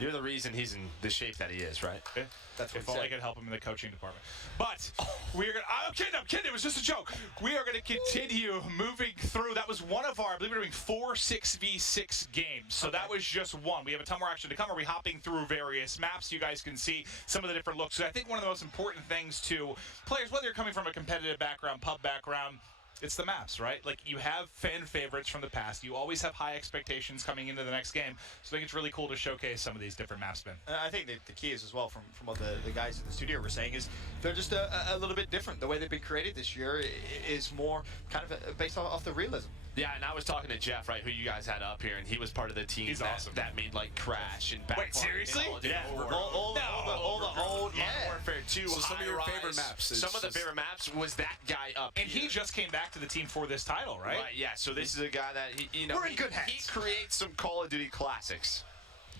you're the reason he's in the shape that he is, right? Yeah. That's what if only I could help him in the coaching department. But we're gonna. I'm kidding. It was just a joke. We are gonna continue moving through. That was one of our. I believe we're doing 4 6v6 games. So that was just one. We have a ton more action to come. Are we hopping through various maps? You guys can see some of the different looks. So I think one of the most important things to players, whether you're coming from a competitive background, pub background, It's the maps, right? Like, you have fan favorites from the past. You always have high expectations coming into the next game. So I think it's really cool to showcase some of these different maps, Ben. I think the key is as well, from what the guys in the studio were saying, is they're just a little bit different. The way they've been created this year is more kind of based off the realism. Yeah, and I was talking to Jeff, right, who you guys had up here, and he was part of the team that made, like, Crash and Backfire. Wait, seriously? Yeah. All the old Modern Warfare 2, So some of your favorite maps. Some of the favorite maps was that guy up And here. he just came back to the team for this title, right? Right, yeah. So this is a guy that, We're in good hands. He creates some Call of Duty classics.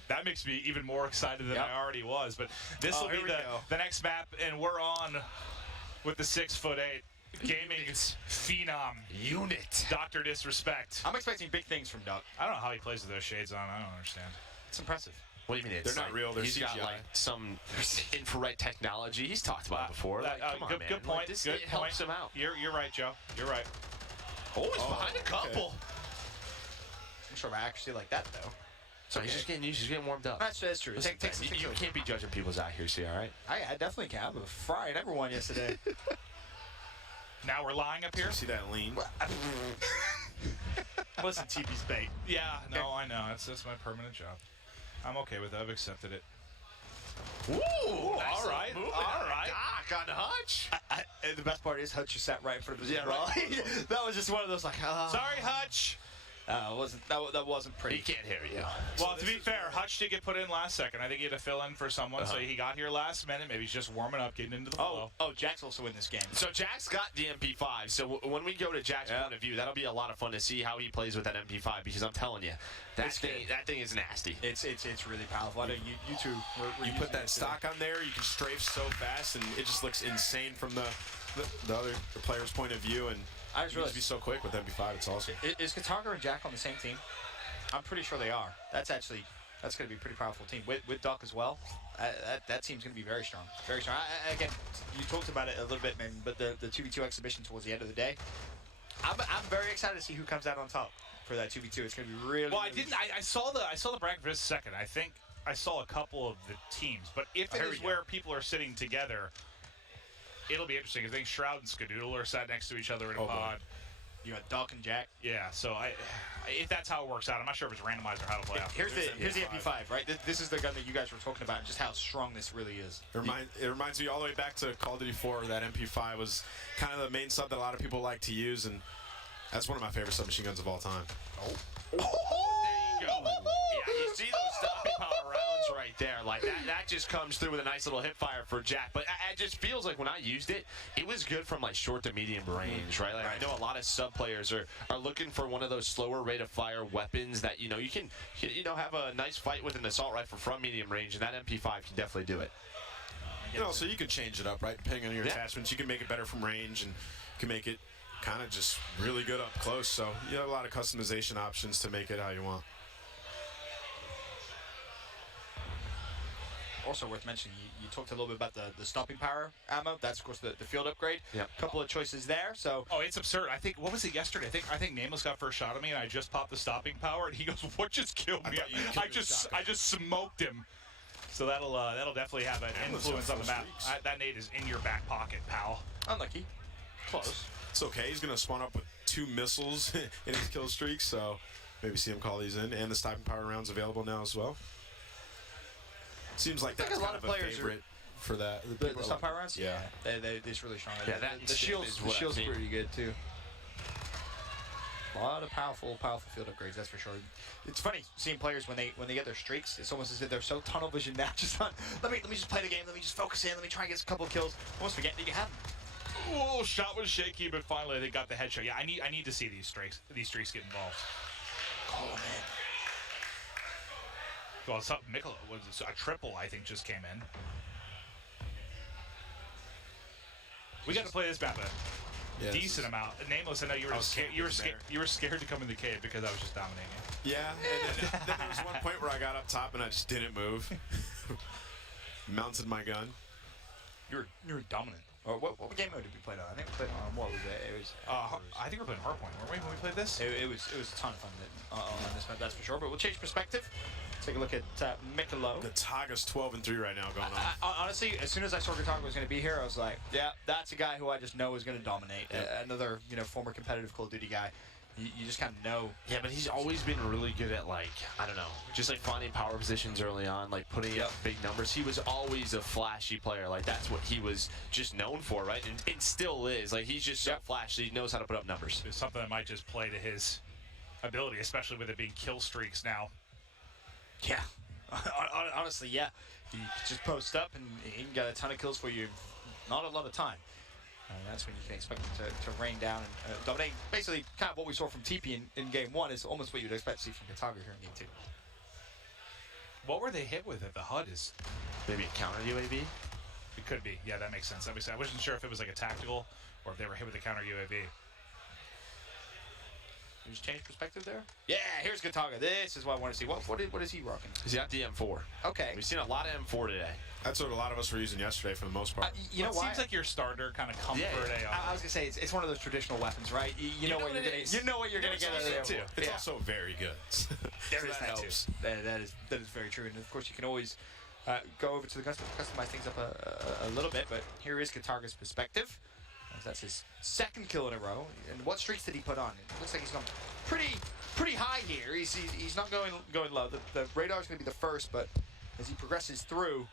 That makes me even more excited than I already was. But this will be the next map, and we're on with the 6'8" gaming phenom unit. Dr. Disrespect. I'm expecting big things from Duck. I don't know how he plays with those shades on. I don't understand. It's impressive. What do you mean? They're not real. They're He's CGI. got like some infrared technology. He's talked about it before. Like, come on, man. Good point. Like, this, Good it helps him out. You're right, Joe. You're right. Oh, he's behind a couple. I'm sure I actually like that though. So he's just getting warmed up. That's true. Listen, you can't be judging people's accuracy, all right? I definitely can. I'm a fry. I never won yesterday. Now we're lying up here. See that lean? Listen, TP's bait. Yeah, no, I know. That's my permanent job. I'm okay with that. I've accepted it. Ooh, all right. All right. Doc on the Hutch. And the best part is Hutch just sat right in front of us. Yeah, right. That was just one of those like, sorry, Hutch. That wasn't pretty. He can't hear you. Well, to be fair, Hutch did get put in last second. I think he had to fill in for someone, so he got here last minute. Maybe he's just warming up, getting into the flow. Oh, Jack's also in this game. So Jack's got the MP5. So when we go to Jack's point of view, that'll be a lot of fun to see how he plays with that MP5. Because I'm telling you, that thing is nasty. It's really powerful. I know you two. You put that stock on there, you can strafe so fast, and it just looks insane from the player's point of view. And I just realized be so quick with MP5. It's awesome. Is Katanga and Jack on the same team? I'm pretty sure they are. That's going to be a pretty powerful team with Duck as well. That team's going to be very strong. Very strong. Again, you talked about it a little bit, man. But the 2v2 exhibition towards the end of the day, I'm very excited to see who comes out on top for that 2v2. It's going to be really. Well, really I saw the bracket for just a second. I think I saw a couple of the teams, but if it is where people are sitting together, it'll be interesting. I think Shroud and Skadoodle are sat next to each other in a pod. You got Duck and Jack. Yeah, so if that's how it works out, I'm not sure if it's randomized or how to play out. Here's the MP5, right? This is the gun that you guys were talking about, and just how strong this really is. It reminds me all the way back to Call of Duty 4. That MP5 was kind of the main sub that a lot of people like to use, and that's one of my favorite submachine guns of all time. There you go. Yeah, you see those stopping power rounds right there. Like that just comes through with a nice little hip fire for Jack. But it just feels like when I used it, it was good from like short to medium range, right? Like I know a lot of sub players are looking for one of those slower rate of fire weapons that you can have a nice fight with an assault rifle from medium range, and that MP5 can definitely do it. So you can change it up, right? Depending on your attachments, you can make it better from range, and you can make it kind of just really good up close. So you have a lot of customization options to make it how you want. Also worth mentioning, you talked a little bit about the stopping power ammo. That's of course the field upgrade. Yeah. A couple of choices there. So. Oh, it's absurd. I think what was it yesterday? I think Nameless got first shot at me, and I just popped the stopping power, and he goes, "What just killed me?" I just smoked him. So that'll definitely have an influence on the map. That nade is in your back pocket, pal. Unlucky. Close. It's okay. He's gonna spawn up with 2 missiles in his kill streak, so maybe see him call these in, and the stopping power rounds available now as well. Seems like that's a lot of players favorite for that. The stopping power rounds. Yeah, they're really strong. Yeah, the shield's pretty good too. A lot of powerful field upgrades, that's for sure. It's funny seeing players when they get their streaks. It's almost as if they're so tunnel vision now. Just on, let me just play the game. Let me just focus in. Let me try and get a couple of kills. Almost forget that you have them. Oh, shot was shaky, but finally they got the headshot. Yeah, I need to see these streaks get involved. Call him in. Well, Mikkel was a triple, I think, just came in. We got to play this map a decent amount. Nameless, I know you were scared to come in the cave because I was just dominating you. Yeah, and then there was one point where I got up top and I just didn't move. Mounted my gun. You were dominant. Or what game mode did we play on? I think we played on what was it? It was. I think we were playing Hardpoint, weren't we, when we played this? It was a ton of fun on this map, that's for sure. But we'll change perspective. Take a look at Mikelo. Kataga's 12-3 right now going on. Honestly, as soon as I saw Kataga was going to be here, I was like, yeah, that's a guy who I just know is going to dominate. Another, you know, former competitive Call of Duty guy. You just kind of know. Yeah, but he's always been really good at, like, I don't know, just like finding power positions early on, like putting up big numbers. He was always a flashy player. Like, that's what he was just known for, right? And it still is. Like, he's just so flashy. He knows how to put up numbers. It's something that might just play to his ability, especially with it being kill streaks now. Yeah. Honestly, yeah. He just posts up and he can get a ton of kills for you. Not a lot of time. That's when you can expect him to rain down and dominate. Basically, kind of what we saw from TP in Game 1 is almost what you'd expect to see from kingrichard here in Game 2. What were they hit with at the HUD? Is maybe a counter UAV? It could be. Yeah, that makes sense. That makes sense. I wasn't sure if it was like a tactical or if they were hit with a counter UAV. You just change perspective there? Yeah, here's kingrichard. This is what I want to see. What is he rocking? He's got the M4. Okay. We've seen a lot of M4 today. That's what a lot of us were using yesterday for the most part. You know it why? seems like your starter kind of comfort AR. I was gonna say it's one of those traditional weapons, right? You know what you're gonna get. You know what you're gonna get out of there too. It's also very good. There is that too. That is very true, and of course you can always go over to the customize things up a little bit. But here is kingrichard's perspective. That's his second kill in a row. And what streaks did he put on? It looks like he's gone pretty high here. He's not going low. The radar's going to be the first, but as he progresses through,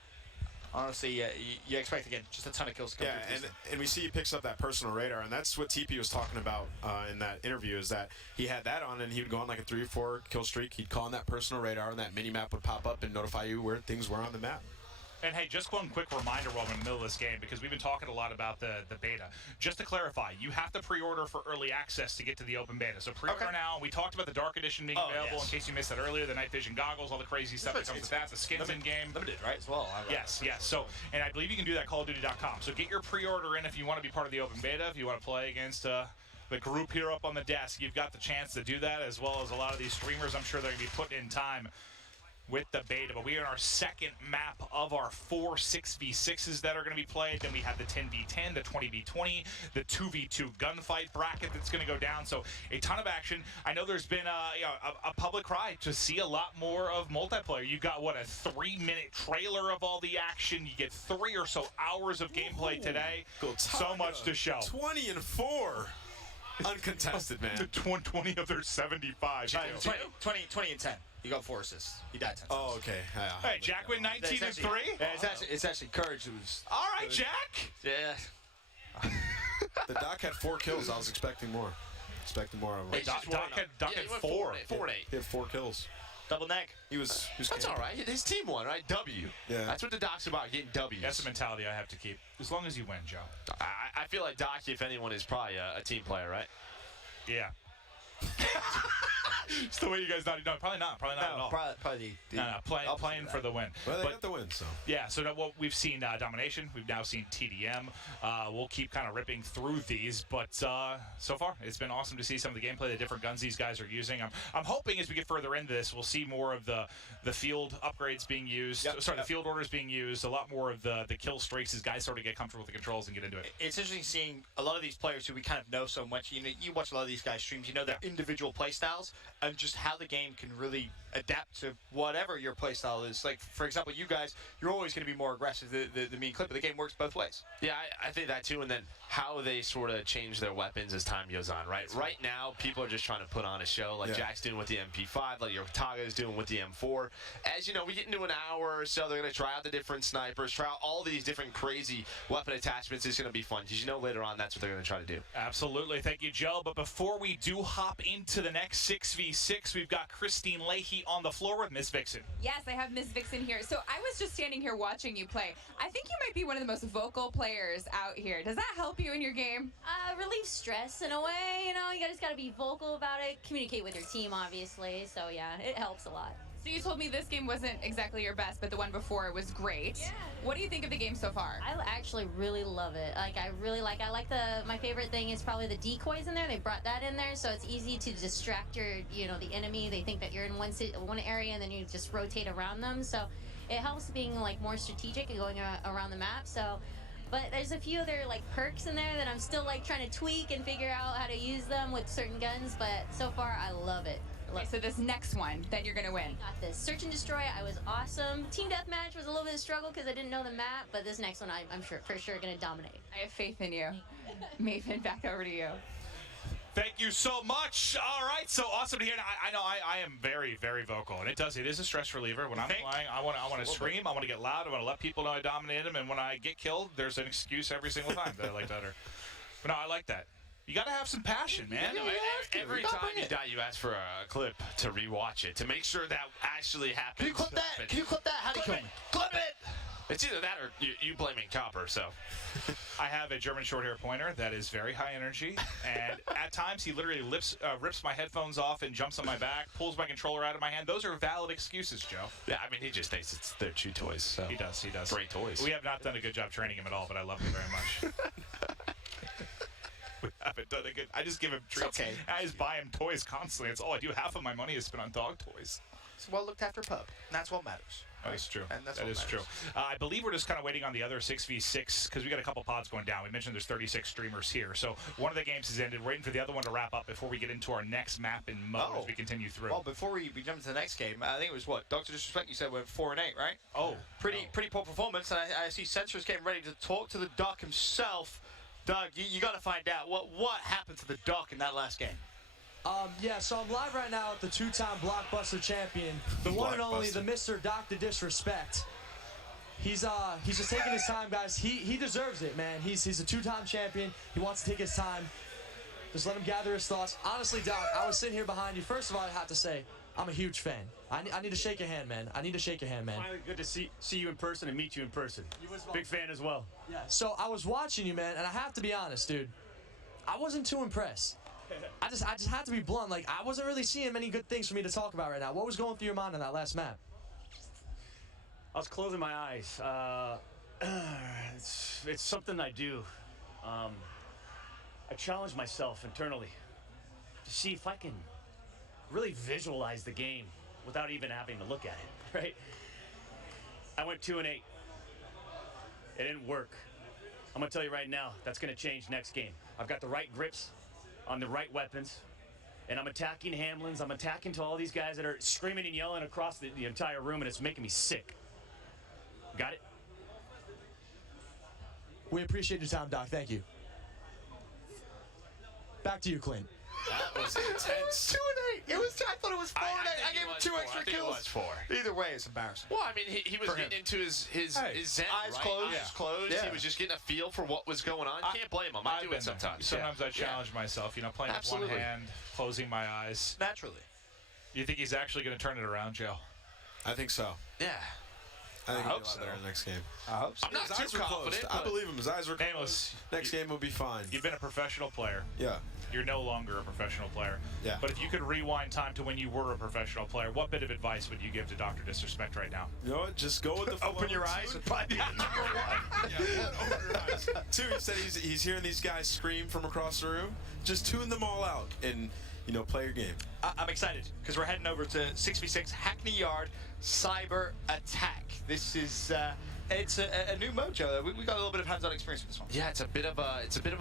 honestly, you expect again just a ton of kills to come through. And we see he picks up that personal radar, and that's what TP was talking about in that interview. Is that he had that on, and he would go on like a 3 or 4 kill streak. He'd call on that personal radar, and that mini map would pop up and notify you where things were on the map. And hey, just one quick reminder while we're in the middle of this game, because we've been talking a lot about the beta. Just to clarify, you have to pre-order for early access to get to the open beta. So pre-order now. We talked about the Dark Edition being available in case you missed that earlier, the night vision goggles, all the crazy stuff that comes with that, the skins in-game. Limited, right, as well? Yes. So, and I believe you can do that CallOfDuty.com. So get your pre-order in if you want to be part of the open beta, if you want to play against the group here up on the desk. You've got the chance to do that, as well as a lot of these streamers. I'm sure they're going to be putting in time with the beta, but we are in our second map of our 4 6v6s that are going to be played. Then we have the 10v10, the 20v20, the 2v2 gunfight bracket that's going to go down. So a ton of action. I know there's been a public cry to see a lot more of multiplayer. You got, what, a 3-minute trailer of all the action. You get 3 or so hours of gameplay today. So much to show. 20 and 4. Uncontested, man. 20 of their 75. 20 and 10. He got 4 assists. He died 10 times. Oh, okay. Hey, Jack went 19 and 3. Yeah, it's actually Courage who's. All right, Jack. Yeah. The Doc had 4 kills. I was expecting more. Expecting more of him. Hey, Doc had 4. 4 and 8. He had 4 kills. Double neck. He was That's all right. His team won, right? W. Yeah. That's what the Doc's about, getting W's. That's the mentality I have to keep. As long as you win, Joe. I feel like Doc, if anyone, is probably a team player, right? Yeah. It's the way you guys not. No, probably not. Probably not at all. Probably Playing for the win. Well, they got the win, so. Yeah, so what we've seen domination. We've now seen TDM. We'll keep kind of ripping through these, but so far it's been awesome to see some of the gameplay, the different guns these guys are using. I'm hoping as we get further into this, we'll see more of the field upgrades being used. The field orders being used. A lot more of the kill streaks as guys sort of get comfortable with the controls and get into it. It's interesting seeing a lot of these players who we kind of know so much. You know, you watch a lot of these guys' streams. You know their individual play styles and just how the game can really adapt to whatever your play style is. Like, for example, you guys, you're always going to be more aggressive than me and Clip, but the game works both ways. Yeah, I think that too, and then how they sort of change their weapons as time goes on, right? Right now, people are just trying to put on a show, like Jack's doing with the MP5, like your Taga is doing with the M4. As you know, we get into an hour or so, they're going to try out the different snipers, try out all these different crazy weapon attachments. It's going to be fun, because you know later on that's what they're going to try to do. Absolutely. Thank you, Joe. But before we do hop into the next 6v6, we've got Christine Leahy on the floor with Miss Vixen. Yes, I have Miss Vixen here. So I was just standing here watching you play. I think you might be one of the most vocal players out here. Does that help you in your game? Relieve stress in a way, you know, you just gotta be vocal about it, communicate with your team, obviously, so yeah, it helps a lot. So you told me this game wasn't exactly your best, but the one before was great. Yeah. What do you think of the game so far? I actually really love it. My favorite thing is probably the decoys in there. They brought that in there, so it's easy to distract the enemy. They think that you're in one area and then you just rotate around them, so it helps being like more strategic and going around the map. So, but there's a few other like perks in there that I'm still like trying to tweak and figure out how to use them with certain guns, but so far I love it. Okay, so this next one, then you're gonna win. Got this. Search and destroy, I was awesome. Team deathmatch was a little bit of a struggle because I didn't know the map, but this next one I'm sure for sure gonna dominate. I have faith in you. Maven, back over to you. Thank you so much. All right, so awesome to hear. I know I am very, very vocal, and it is a stress reliever. When I'm playing, I want to scream, I want to get loud, I want to let people know I dominate them, and when I get killed, there's an excuse every single time that I like better. But no, I like that. You got to have some passion, man. Every time you die, you ask for a clip to rewatch it to make sure that actually happens. Can you clip that? Can you clip that? How do you kill me? Clip it! It's either that or you blaming Copper, so. I have a German short hair pointer that is very high energy, and at times he literally rips my headphones off and jumps on my back, pulls my controller out of my hand. Those are valid excuses, Joe. Yeah, I mean, he just thinks it's their chew toys. So. He does. Great toys. We have not done a good job training him at all, but I love him very much. We haven't done a good. I just give him treats. Okay. I just buy him toys constantly. It's all I do. Half of my money is spent on dog toys. It's a well looked after pup. And that's what matters. That is true. And that's that what is true. I believe we're just kind of waiting on the other 6v6 because we got a couple pods going down. We mentioned there's 36 streamers here. So one of the games has ended. We're waiting for the other one to wrap up before we get into our next map in mode as we continue through. Well, before we jump to the next game, I think it was what? Dr. Disrespect, you said went 4-8, right? Oh. Pretty poor performance. And I see Censor's getting ready to talk to the Doc himself. Doug, you got to find out what happened to the Doc in that last game. Yeah, so I'm live right now with the two-time Blockbuster champion, the one and only, the Mr. Dr. Disrespect. He's just taking his time, guys. He deserves it, man. He's a two-time champion. He wants to take his time. Just let him gather his thoughts. Honestly, Doc, I was sitting here behind you. First of all, I have to say, I'm a huge fan. I need to shake your hand, man. I need to shake your hand, man. Finally, good to see you in person and meet you in person. You as well. Big fan as well. Yeah. So I was watching you, man, and I have to be honest, dude. I wasn't too impressed. I just had to be blunt. Like, I wasn't really seeing many good things for me to talk about right now. What was going through your mind on that last map? I was closing my eyes. It's something I do. I challenge myself internally to see if I can really visualize the game without even having to look at it, right? I went 2-8. It didn't work. I'm gonna tell you right now, that's gonna change next game. I've got the right grips on the right weapons, and I'm attacking Hamlins. I'm attacking to all these guys that are screaming and yelling across the entire room, and it's making me sick. Got it? We appreciate your time, Doc. Thank you. Back to you, Clint. That was intense. 2-8. I thought it was 4-8. I gave him 2 extra kills. It was 4. Either way, it's embarrassing. Well, I mean, he was getting into his zen, eyes right? closed. Eyes closed. Yeah. He was just getting a feel for what was going on. Can't blame him. I do it sometimes. Sometimes I challenge myself, playing with one hand, closing my eyes. Naturally. You think he's actually going to turn it around, Joe? I think so. Yeah. I think he'll hope be a lot so. better in the next game. I hope so. I'm not His too eyes are confident. closed. I believe him. His eyes are closed. Nameless. Next game will be fine. You've been a professional player. Yeah. You're no longer a professional player. Yeah. But if you could rewind time to when you were a professional player, what bit of advice would you give to Dr. Disrespect right now? You know what? Just go with the flow. Open your eyes and probably be number one. Open your eyes. Two, he said he's hearing these guys scream from across the room. Just tune them all out and, play your game. I'm excited because we're heading over to 6v6 Hackney Yard Cyber Attack. This is it's a new mojo. We got a little bit of hands-on experience with this one. Yeah, it's a bit of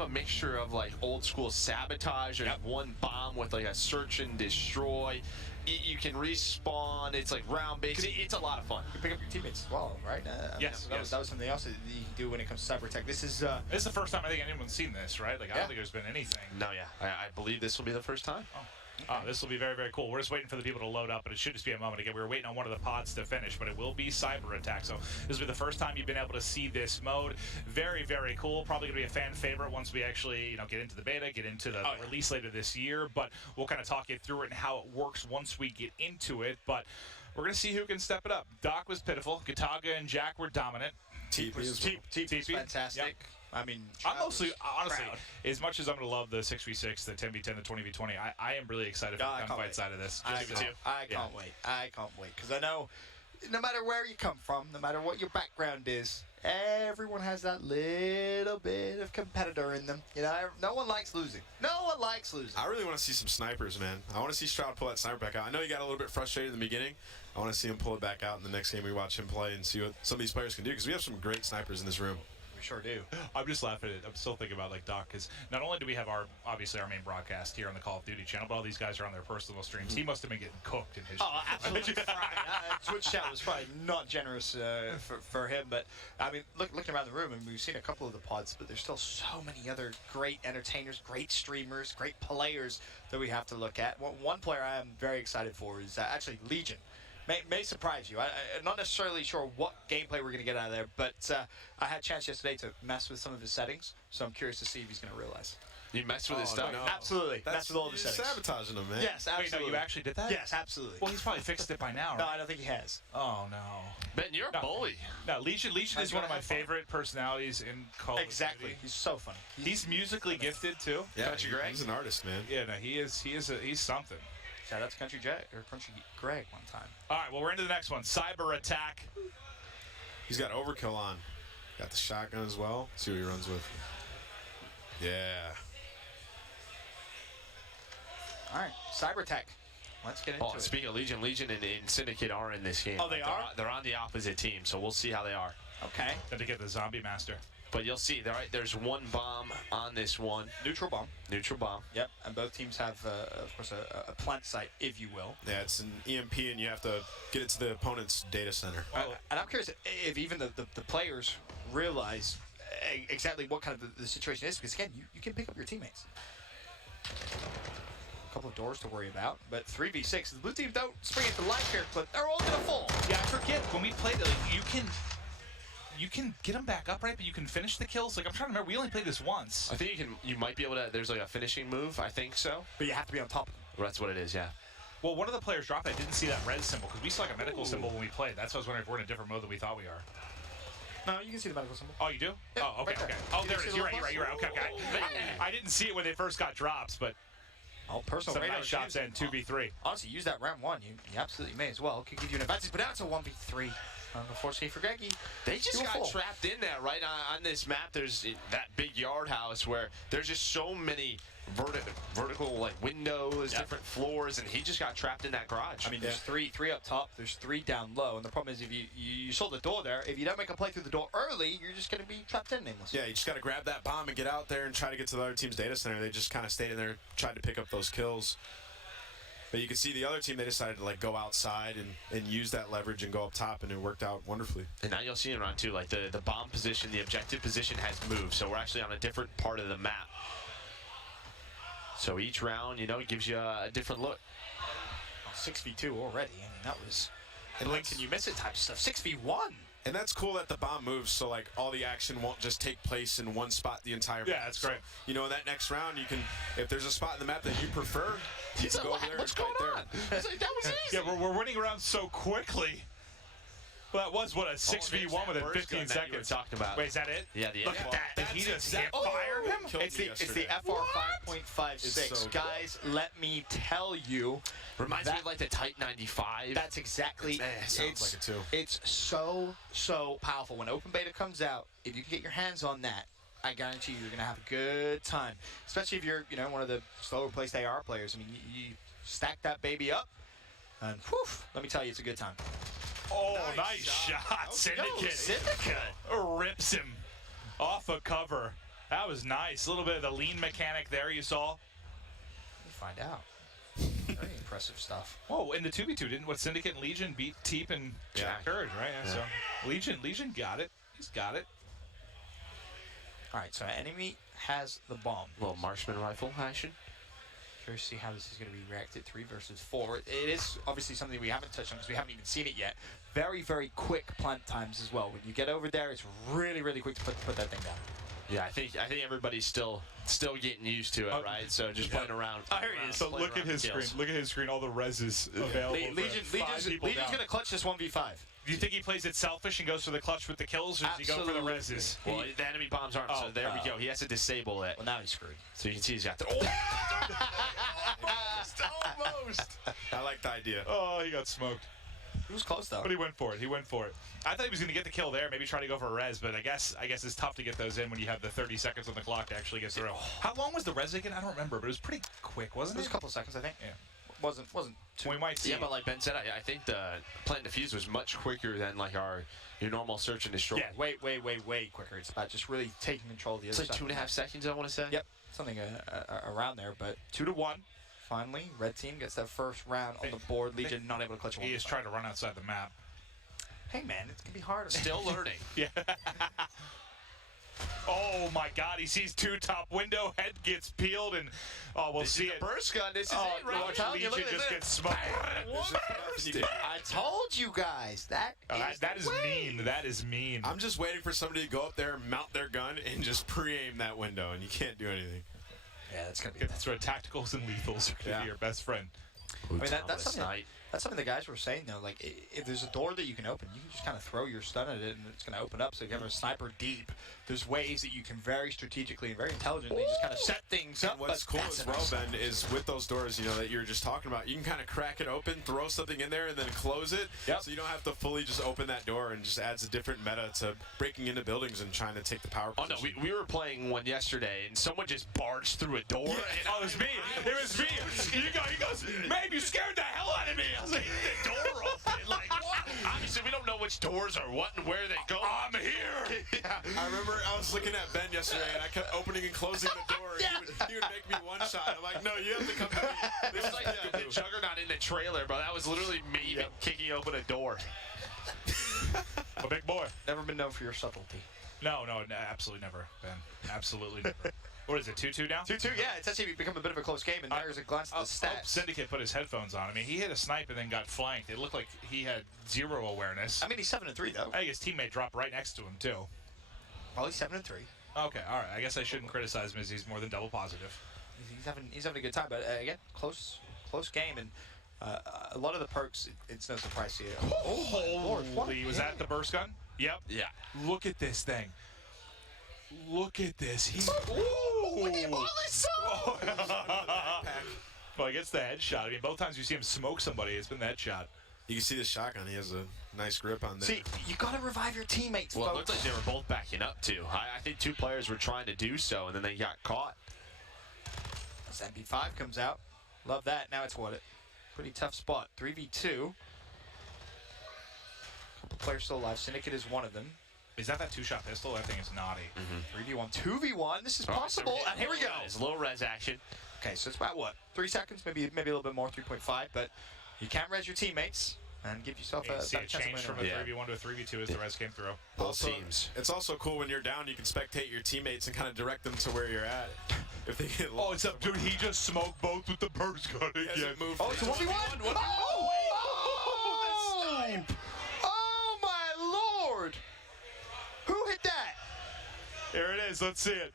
a mixture of like old school sabotage. There's one bomb with like a search and destroy. You can respawn. It's like round based. It's a lot of fun. You can pick up your teammates as well, right? Yes. That was something else that you can do when it comes to cyber attack. This is This is the first time I think anyone's seen this, right? Like I don't think there's been anything. No, yeah. I believe this will be the first time. This will be very, very cool. We're just waiting for the people to load up, but it should just be a moment. Again, we were waiting on one of the pods to finish, but it will be cyber attack. So this will be the first time you've been able to see this mode. Very, very cool. Probably going to be a fan favorite once we actually, get into the beta, get into the release later this year. But we'll kind of talk you through it and how it works once we get into it. But we're going to see who can step it up. Doc was pitiful. Gataga and Jack were dominant. TP was fantastic. Yep. I mean, I'm mostly, honestly, proud. as much as I'm going to love the 6v6, the 10v10, the 20v20, I am really excited for the gunfight side of this. I can't wait. I can't wait. Because I know no matter where you come from, no matter what your background is, everyone has that little bit of competitor in them. No one likes losing. No one likes losing. I really want to see some snipers, man. I want to see Shroud pull that sniper back out. I know he got a little bit frustrated in the beginning. I want to see him pull it back out in the next game we watch him play and see what some of these players can do because we have some great snipers in this room. We sure do. I'm just laughing at it. I'm still thinking about like Doc, because not only do we have obviously our main broadcast here on the Call of Duty channel, but all these guys are on their personal streams. He must have been getting cooked in his. Oh, absolutely. Twitch chat was probably not generous for him, but I mean, looking around the room, and we've seen a couple of the pods, but there's still so many other great entertainers, great streamers, great players that we have to look at. One player I am very excited for is actually Legion. May surprise you. I'm not necessarily sure what gameplay we're going to get out of there, but I had a chance yesterday to mess with some of his settings, so I'm curious to see if he's going to realize. You messed with his stuff? No. Absolutely. Messed with all the settings. Sabotaging him, man. Yes, absolutely. Wait, no, you actually did that? Yes, absolutely. Well, he's probably fixed it by now, right? No, I don't think he has. Oh, no. Ben, you're a bully. No, Legion is one of my favorite personalities in Call of Duty. Exactly. He's so funny. He's musically gifted, too. Yeah, Country Greg? he's an artist, man. Yeah, no, he's something. Shout out to Country Greg one time. All right, well, we're into the next one. Cyber attack. He's got overkill on. Got the shotgun as well. See what he runs with. Yeah. All right, cyber attack. Let's get into it. Speaking of Legion and Syndicate are in this game. Oh, they are? They're on the opposite team, so we'll see how they are. Okay. Got to get the zombie master. But you'll see, there's one bomb on this one. Neutral bomb. Neutral bomb. Yep, and both teams have, of course, a plant site, if you will. Yeah, it's an EMP, and you have to get it to the opponent's data center. And I'm curious if even the players realize exactly what kind of the situation is, because, again, you can pick up your teammates. A couple of doors to worry about, but 3v6, the blue team don't spring into life here, but they're all going to fall. Yeah, I forget, when we played it, you can get them back up, right? But you can finish the kills. Like, I'm trying to remember, we only played this once. I think you might be able to. There's like a finishing move. I think so. But you have to be on top of them. Well, that's what it is. Yeah. Well, one of the players dropped. I didn't see that red symbol because we saw like a medical symbol when we played. That's why I was wondering if we're in a different mode than we thought we are. No, you can see the medical symbol. Oh, you do? Yeah, oh, okay, right there. okay. Oh, You there see it is. the You're right. little You're right. plus? Okay, okay. I didn't see it when they first got drops, but personal some radar nice shots in 2v3. Honestly, use that round one. You absolutely may as well. Could give you an advantage, but now it's a 1v3. Unfortunately for Greggy, they just got trapped in there right on this map. There's that big yard house where there's just so many vertical like windows, different floors, and he just got trapped in that garage. I mean, there's three up top, there's 3 down low, and the problem is if you saw the door there, if you don't make a play through the door early, you're just going to be trapped in nameless. Yeah, you just got to grab that bomb and get out there and try to get to the other team's data center. They just kind of stayed in there, tried to pick up those kills. But you can see the other team, they decided to like go outside and use that leverage and go up top, and it worked out wonderfully. And now you'll see in round 2, like the bomb position, the objective position has moved, so we're actually on a different part of the map. So each round, you know, it gives you a different look. 6v2 already. I mean, that was blink and you miss it type of stuff. 6v1. And that's cool that the bomb moves, so like all the action won't just take place in one spot the entire map. Yeah, that's great. So, you know, in that next round, you can, if there's a spot in the map that you prefer, you can go over there and fight there. It's like, that was easy. Yeah, we're winning around so quickly. Well, that was, what, a 6v1 within 15 seconds. You were talking about. Wait, is that it? Yeah, the Look at that. Did he just hit fire him? It's the FR 5.56. So guys, let me tell you. Reminds me of like the Type 95. That's exactly. Sounds like it too. It's so powerful. When open beta comes out, if you can get your hands on that, I guarantee you're going to have a good time. Especially if you're, one of the slower placed AR players. I mean, you stack that baby up, and whew, let me tell you, it's a good time. Oh, nice shot. Syndicate. Rips him off a cover. That was nice. A little bit of the lean mechanic there you saw. We'll find out. Very impressive stuff. Oh, in the 2v2, didn't what Syndicate and Legion beat Teep and Courage, right? Yeah. So Legion got it. He's got it. All right, so enemy has the bomb. Little marksman rifle action. Curious to see how this is going to be reacted. 3 versus 4. It is obviously something we haven't touched on because we haven't even seen it yet. Very, very quick plant times as well. When you get over there, it's really, really quick to put that thing down. Yeah, I think everybody's still getting used to it, right? So just playing around. Oh, here he is. So look at his screen. Look at his screen. All the reses available. Legion's going to clutch this 1v5. Do you think he plays it selfish and goes for the clutch with the kills, or does he go for the reses? Well, the enemy bombs aren't, so there we go. He has to disable it. Well, now he's screwed. So you can see he's got the... Almost. I like the idea. Oh, he got smoked. He was close, though. But he went for it. I thought he was going to get the kill there, maybe try to go for a res, but I guess it's tough to get those in when you have the 30 seconds on the clock to actually get through. How long was the res again? I don't remember, but it was pretty quick, wasn't it? It was a couple of seconds, I think. Yeah. wasn't too. We might see. Yeah, but like Ben said, I think the plant defuse was much quicker than like your normal search and destroy. Yeah, way quicker. It's about just really taking control of the it's other like side. 2.5 seconds, I want to say. Yep, something around there. But 2-1. Finally, red team gets their first round on the board. Legion not able to clutch one. He is trying to run outside the map. Hey man, it's gonna be harder. Still learning. Yeah. Oh my God! He sees 2 top window. Head gets peeled, and we'll This see is it. the burst gun. This is it, right? Legion just gets smoked. I told you guys that. That is mean. That is mean. I'm just waiting for somebody to go up there, mount their gun, and just pre-aim that window, and you can't do anything. Yeah, that's gonna be. That's where tacticals and lethals are gonna be your best friend. I mean, that's something the guys were saying though. Like, if there's a door that you can open, you can just kind of throw your stun at it, and it's going to open up. So if you have a sniper deep, there's ways that you can very strategically and very intelligently just kind of set things up. And what's cool as well, Ben, is with those doors, that you're just talking about, you can kind of crack it open, throw something in there, and then close it. Yep. So you don't have to fully just open that door, and just adds a different meta to breaking into buildings and trying to take the power position. Oh no, we were playing one yesterday, and someone just barged through a door. Yeah. Oh, it was me. It was me. He goes, man, you scared the hell out of me. I was like, the door open. Like, what? Obviously, we don't know which doors are what and where they go. I'm here. Yeah. I remember I was looking at Ben yesterday, and I kept opening and closing the door. He would make me one shot. I'm like, no, you have to come to me. It was like the juggernaut in the trailer, bro. That was literally me kicking open a door. A big boy. Never been known for your subtlety. No, absolutely never, Ben. Absolutely never. What is it, 2-2 now? 2-2, yeah. It's actually become a bit of a close game, and there's a glance at the stats. Syndicate put his headphones on. I mean, he hit a snipe and then got flanked. It looked like he had 0 awareness. I mean, he's 7-3, though. I think his teammate dropped right next to him, too. Well, he's 7-3. Okay, all right. I guess I shouldn't criticize him as he's more than double positive. He's having a good time, but again, close game, and a lot of the perks, it's no surprise to you. Oh, Lord. Was that the burst gun? Yep. Yeah. Look at this thing. Look at this. Look at all this Well, he gets the headshot. I mean, both times you see him smoke somebody, it's been the headshot. You can see the shotgun. He has a nice grip on there. See, you got to revive your teammates, Well, folks. it looked like they were both backing up, too. I think 2 players were trying to do so, and then they got caught. As MP5 comes out. Love that. Now it's what? Pretty tough spot. 3v2. Couple players still alive. Syndicate is one of them. Is that 2-shot pistol? That thing is naughty. 3v1, 2v1. This is possible. And here we go. It's a little res action. Okay, so it's about what? 3 seconds, maybe a little bit more, 3.5. But you can't res your teammates and give yourself a see better it chance change of from a winning. 3v1 to a 3v2 as the res came through. Also, teams. It's also cool when you're down, you can spectate your teammates and kind of direct them to where you're at. If they get Oh, it's up, dude. He just smoked both with the burst gun again. Oh, it's a 1v1. Oh, my Lord. Who hit that? Here it is. Let's see it.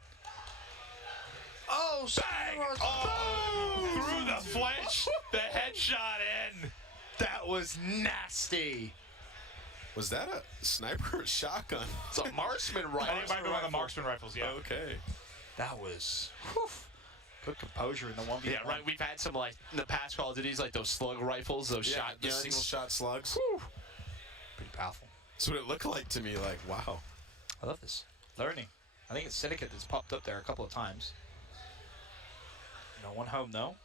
Oh, bang! Oh, through the flinch. The headshot in. That was nasty. Was that a sniper or shotgun? It's a marksman rifle. I think it might be one of the marksman rifles, yeah. Okay. That was good composure in the 1v1. Yeah, right. We've had some, like, in the past Call of Duties, like those slug rifles, those the shotguns. single-shot slugs. Pretty powerful. That's what it looked like to me. Like, wow. I love this. Learning. I think it's Syndicate that's popped up there a couple of times. No one home, though.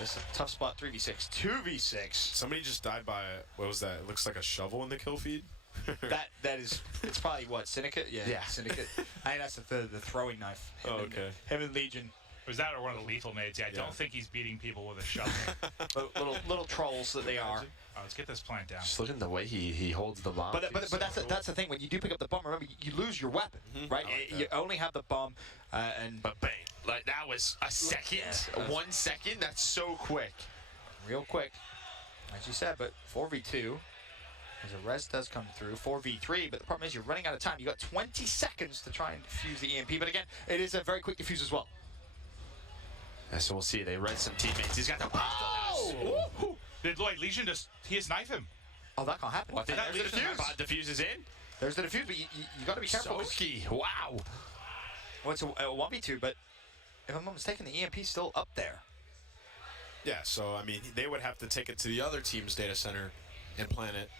This is a tough spot, 3v6. 2v6. Somebody just died by, what was that? It looks like a shovel in the kill feed. that is, it's probably what, Syndicate? Yeah. Syndicate. I think that's the throwing knife. Him and Legion. Was that or one of the lethal nades? Yeah, I don't think he's beating people with a shovel. little trolls that they are. Oh, let's get this plant down. Just look at the way he holds the bomb. But that's the thing. When you do pick up the bomb, remember, you lose your weapon, right? You only have the bomb, and... But bang. Like, that was a second. 1 second? That's so quick. Real quick. As you said, but 4v2. As a res does come through, 4v3, but the problem is you're running out of time. You got 20 seconds to try and defuse the EMP, but again, it is a very quick defuse as well. Yeah, so we'll see. They read some teammates. He's got the... Oh! Did Legion just... He just knife him? Oh, that can't happen. Well, I think there's the defuse. Bot diffuses in. There's the defuse, but you got to be careful. Soki. Wow. Well, it's a 1v2, but if I'm not mistaken, the EMP's still up there. Yeah, so, I mean, they would have to take it to the other team's data center and plant it,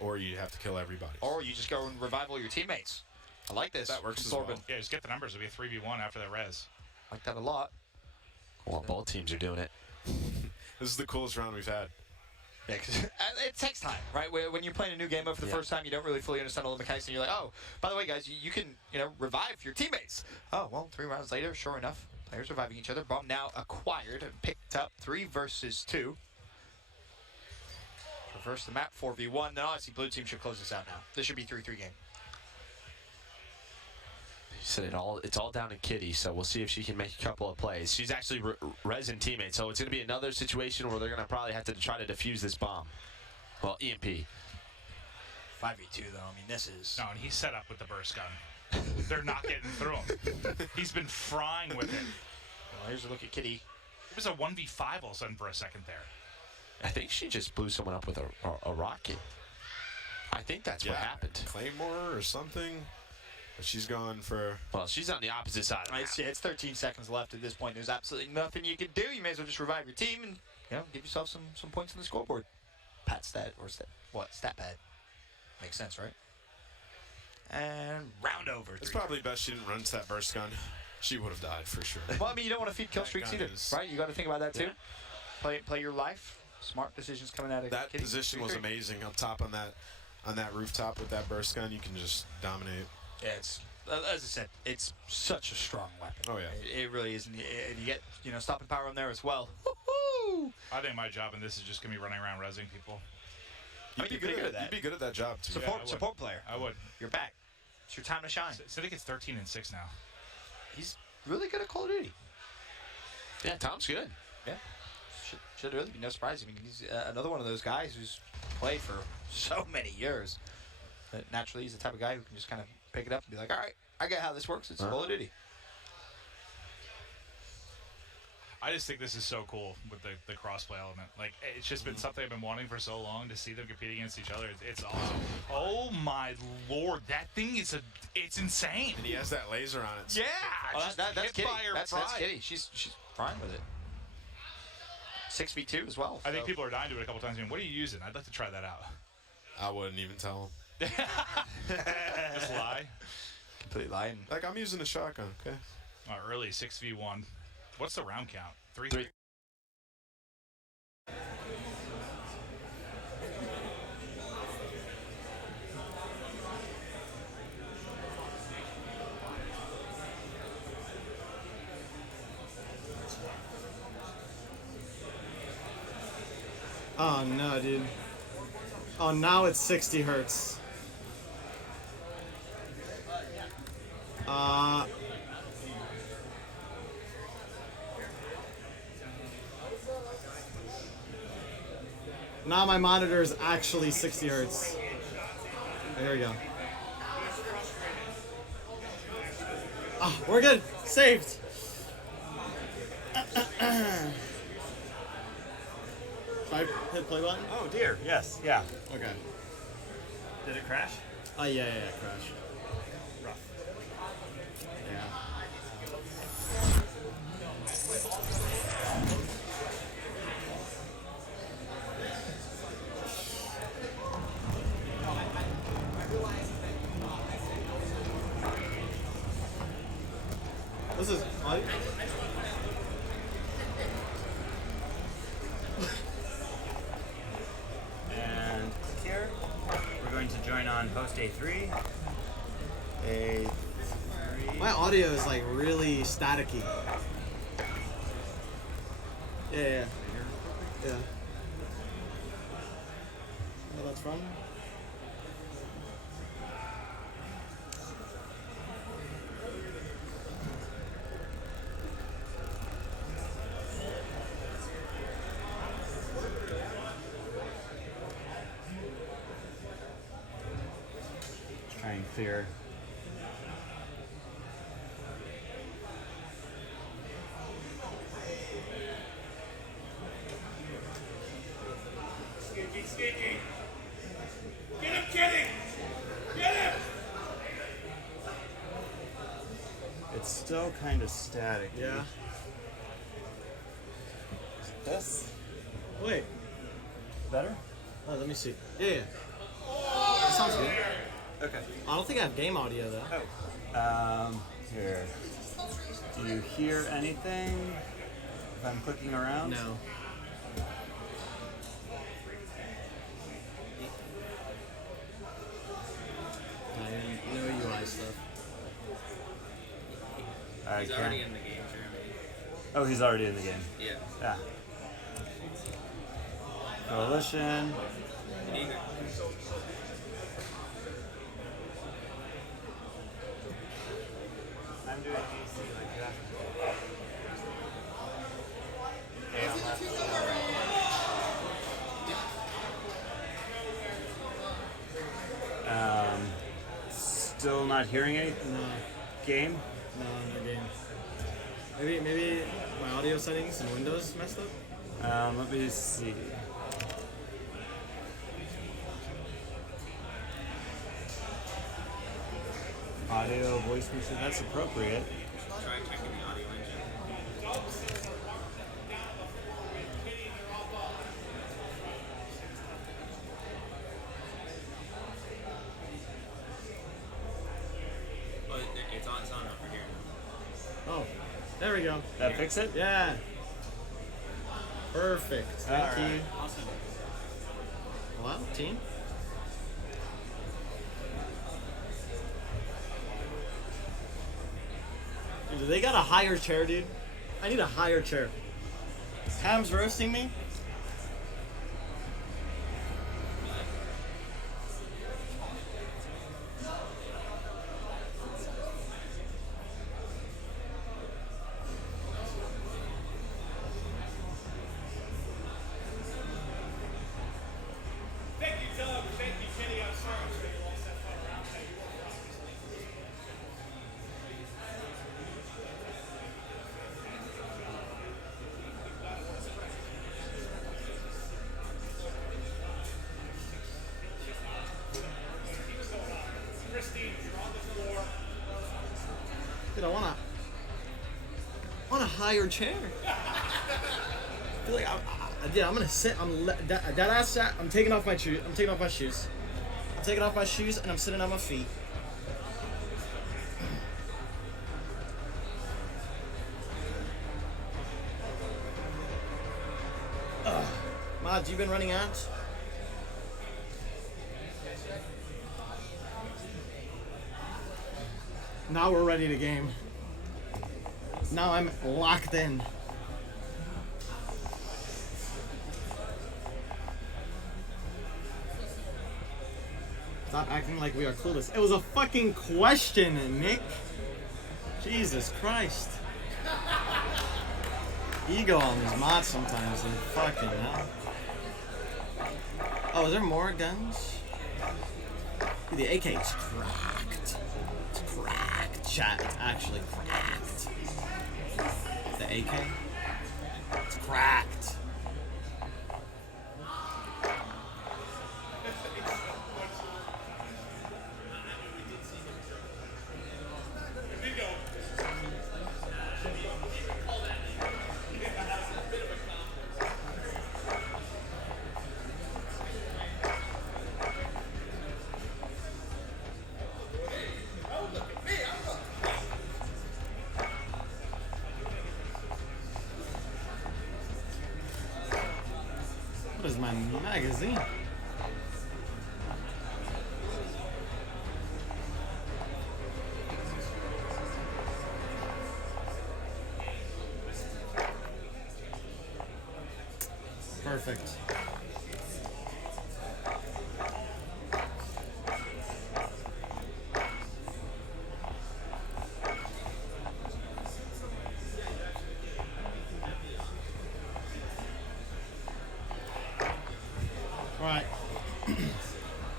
or you have to kill everybody. Or you just go and revive all your teammates. I like this. That works as well. Yeah, just get the numbers. It'll be a 3v1 after the res. I like that a lot. Well, both teams are doing it. This is the coolest round we've had. Yeah, 'cause it takes time, right? When you're playing a new game for the first time, you don't really fully understand all the mechanics, and you're like, oh, by the way, guys, you can, revive your teammates. Oh, well, 3 rounds later, sure enough, players reviving each other. Bomb now acquired and picked up 3 versus 2. Reverse the map, 4v1. Then honestly, blue team should close this out now. This should be 3-3 game. You said it's all down to Kitty, so we'll see if she can make a couple of plays. She's actually resin teammate, so it's going to be another situation where they're going to probably have to try to defuse this bomb. Well, EMP. 5v2 though. I mean, this is. No, and he's set up with the burst gun. They're not getting through him. He's been frying with it. Well, here's a look at Kitty. It was a 1v5 all of a sudden for a second there. I think she just blew someone up with a rocket. I think that's what happened. Claymore or something. But she's gone for... Well, she's on the opposite side of the map. It's 13 seconds left at this point. There's absolutely nothing you can do. You may as well just revive your team and give yourself some points on the scoreboard. Pat stat or stat pad. Makes sense, right? And round over. It's probably best she didn't run to that burst gun. She would have died for sure. Well, I mean, you don't want to feed kill streaks either, right? You got to think about that too. Play your life. Smart decisions coming out of that Kitty. position was amazing up top on that rooftop with that burst gun. You can just dominate. Yeah, it's as I said, it's such a strong weapon. Oh yeah, it really is, and you get stopping power on there as well. I think my job in this is just gonna be running around rezzing people. You'd be good at that. You'd be good at that job too. Support player. I would. You're back. It's your time to shine. Cynic is 13-6 now. He's really good at Call of Duty. Yeah, Tom's good. Yeah. Should really be no surprise. I mean, he's another one of those guys who's played for so many years. But naturally, he's the type of guy who can just kind of pick it up and be like, all right, I get how this works. It's Call of Duty. I just think this is so cool with the crossplay element. Like, it's just been something I've been wanting for so long to see them compete against each other. It's awesome. Oh my lord, that thing is it's insane. And he has that laser on it. Yeah, oh, that's Kitty. That's fried. Kitty. She's fine with it. 6v2 as well. I think people are dying to it a couple times. I mean, what are you using? I'd like to try that out. I wouldn't even tell him. Just lie. Completely lying. Like, I'm using a shotgun, okay? Early 6v1. What's the round count? 3. Oh no, dude. Oh, now it's 60 hertz. Now my monitor is actually 60 hertz. Here we go. Ah, we're good. Saved. Try hit play button. Oh dear. Yes. Yeah. Okay. Did it crash? Yeah, crash. Rough. Yeah. This is what? And click here. We're going to join on host A3. A3. My audio is like really staticky. Yeah. Oh, that's from? Try and clear. Sneaky! Get him, Kitty! Get him! It's still kind of static. Yeah. This? Wait. Better? Oh, let me see. Yeah. That sounds good. Okay. I don't think I have game audio though. Oh. Here. Do you hear anything? If I'm clicking around? No. No UI stuff. He's already in the game, Jeremy. Oh, he's already in the game. Yeah. Yeah. Coalition. I'm doing DC like that. Still not hearing anything? No. Game? No, no game. Maybe my audio settings in Windows messed up? Let me see. Audio, voice mixer, that's appropriate. Try checking the audio engine. Well, it's on over here. Oh, there we go. That fix it? Yeah. Perfect. Thank you. Awesome. Hello, team? Dude, they got a higher chair, dude. I need a higher chair. Ham's roasting me. Thank you, Doug. Thank you, Kenny. I'm sorry. I'm sure you lost that far around. You were obviously. Christine, you're on the floor. Dude, I want a higher chair. I feel like I'm gonna sit. That ass sat. I'm taking off my shoes. I'm taking off my shoes. I'm taking off my shoes and I'm sitting on my feet. Mods, you been running ads? Now we're ready to game. Now I'm locked in. Stop acting like we are clueless. It was a fucking question, Nick. Jesus Christ. Ego on these mods sometimes, dude. Fucking hell. Oh, is there more guns? Dude, the AK is cracked. It's cracked, chat. It's actually cracked. The AK? It's cracked. What is my magazine? Perfect. Right.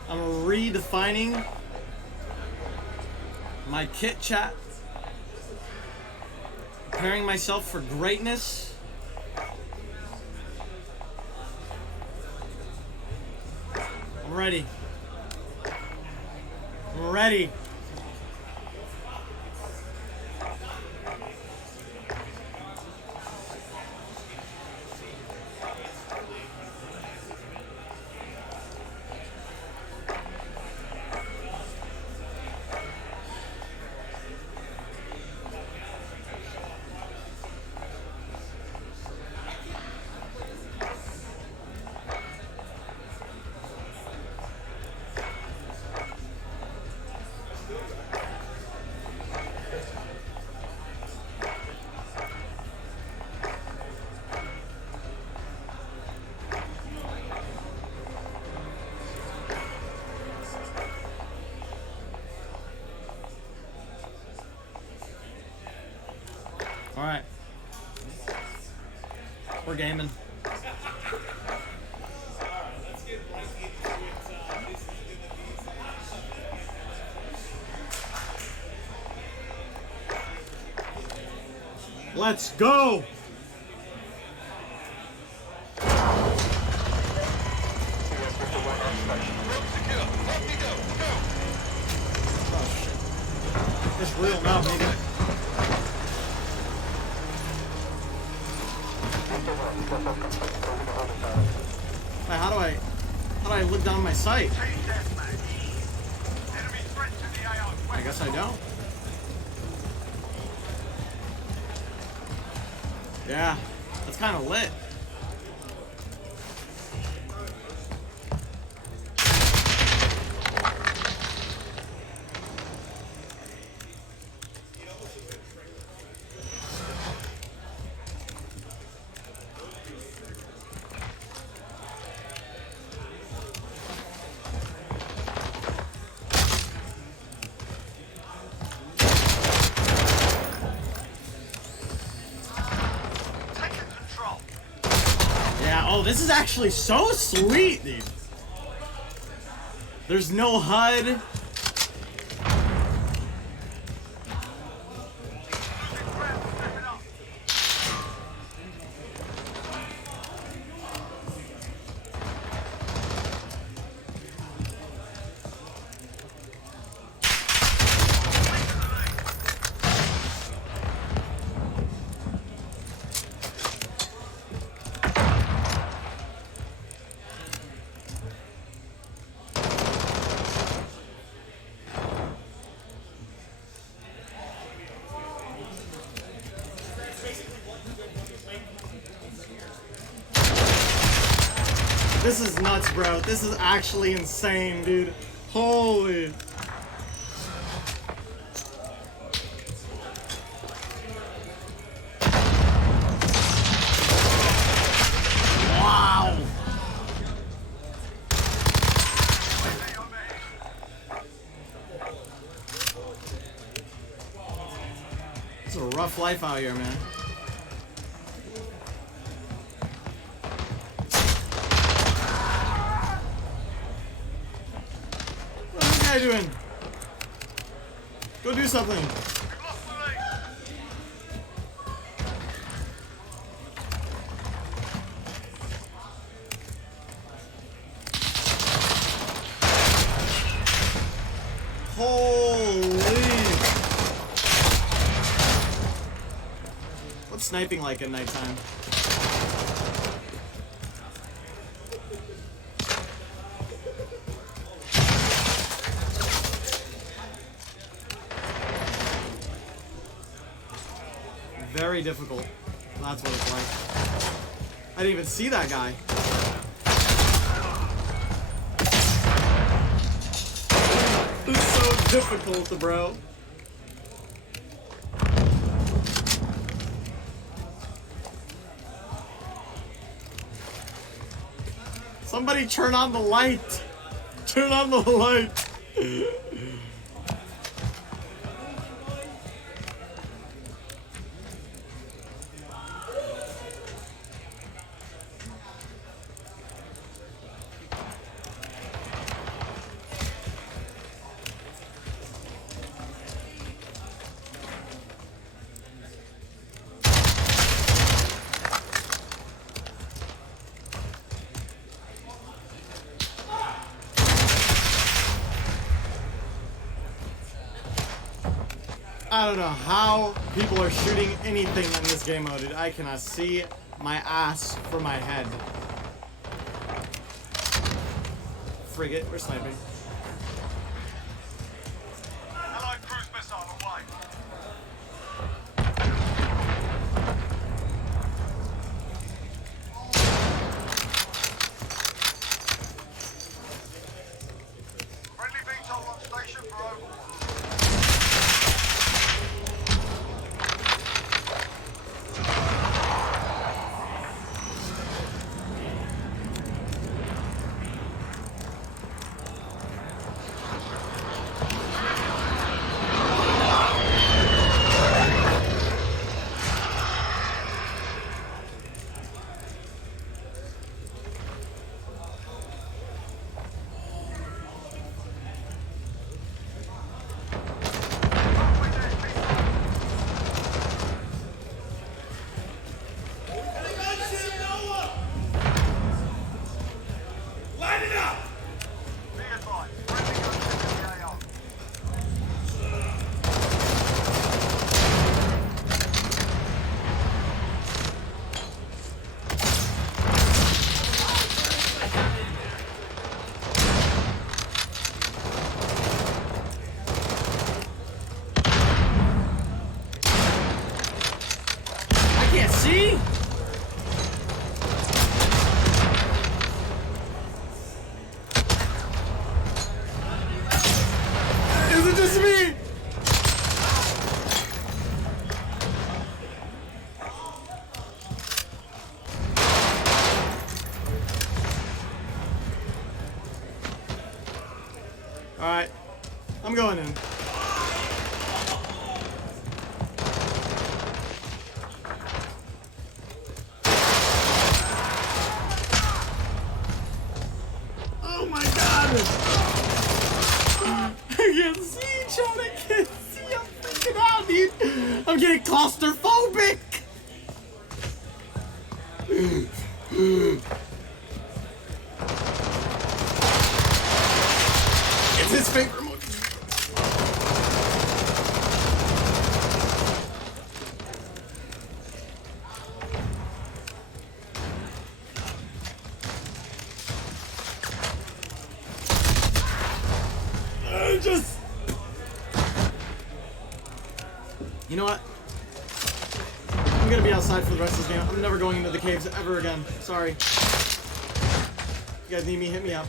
I'm redefining my kit, chat. Preparing myself for greatness. I'm ready. I'm ready. All right. We're gaming. Let's go! It's real now, baby. Wait, how do I look down my sight? I guess I don't. Yeah, that's kind of lit. Oh, this is actually so sweet, dude. There's no HUD. This is nuts, bro. This is actually insane, dude. Holy. Wow. It's a rough life out here, man. What are you doing? Go do something. Holy. What's sniping like at nighttime? Very difficult. That's what it's like. I didn't even see that guy. It's so difficult, bro. Somebody turn on the light. Turn on the light. I don't know how people are shooting anything in this game mode, dude. I cannot see my ass from my head. Frigate, we're sniping. Allied cruise missile away. Friendly VTOL on station for overwatch. can't see. Is it just me? All right, I'm going in. Oh my God! I can't see, John. I can't see. I'm freaking out, dude. I'm getting claustrophobic. It's his favorite mode. You know what? I'm gonna be outside for the rest of this game. I'm never going into the caves ever again. Sorry. You guys need me? Hit me up.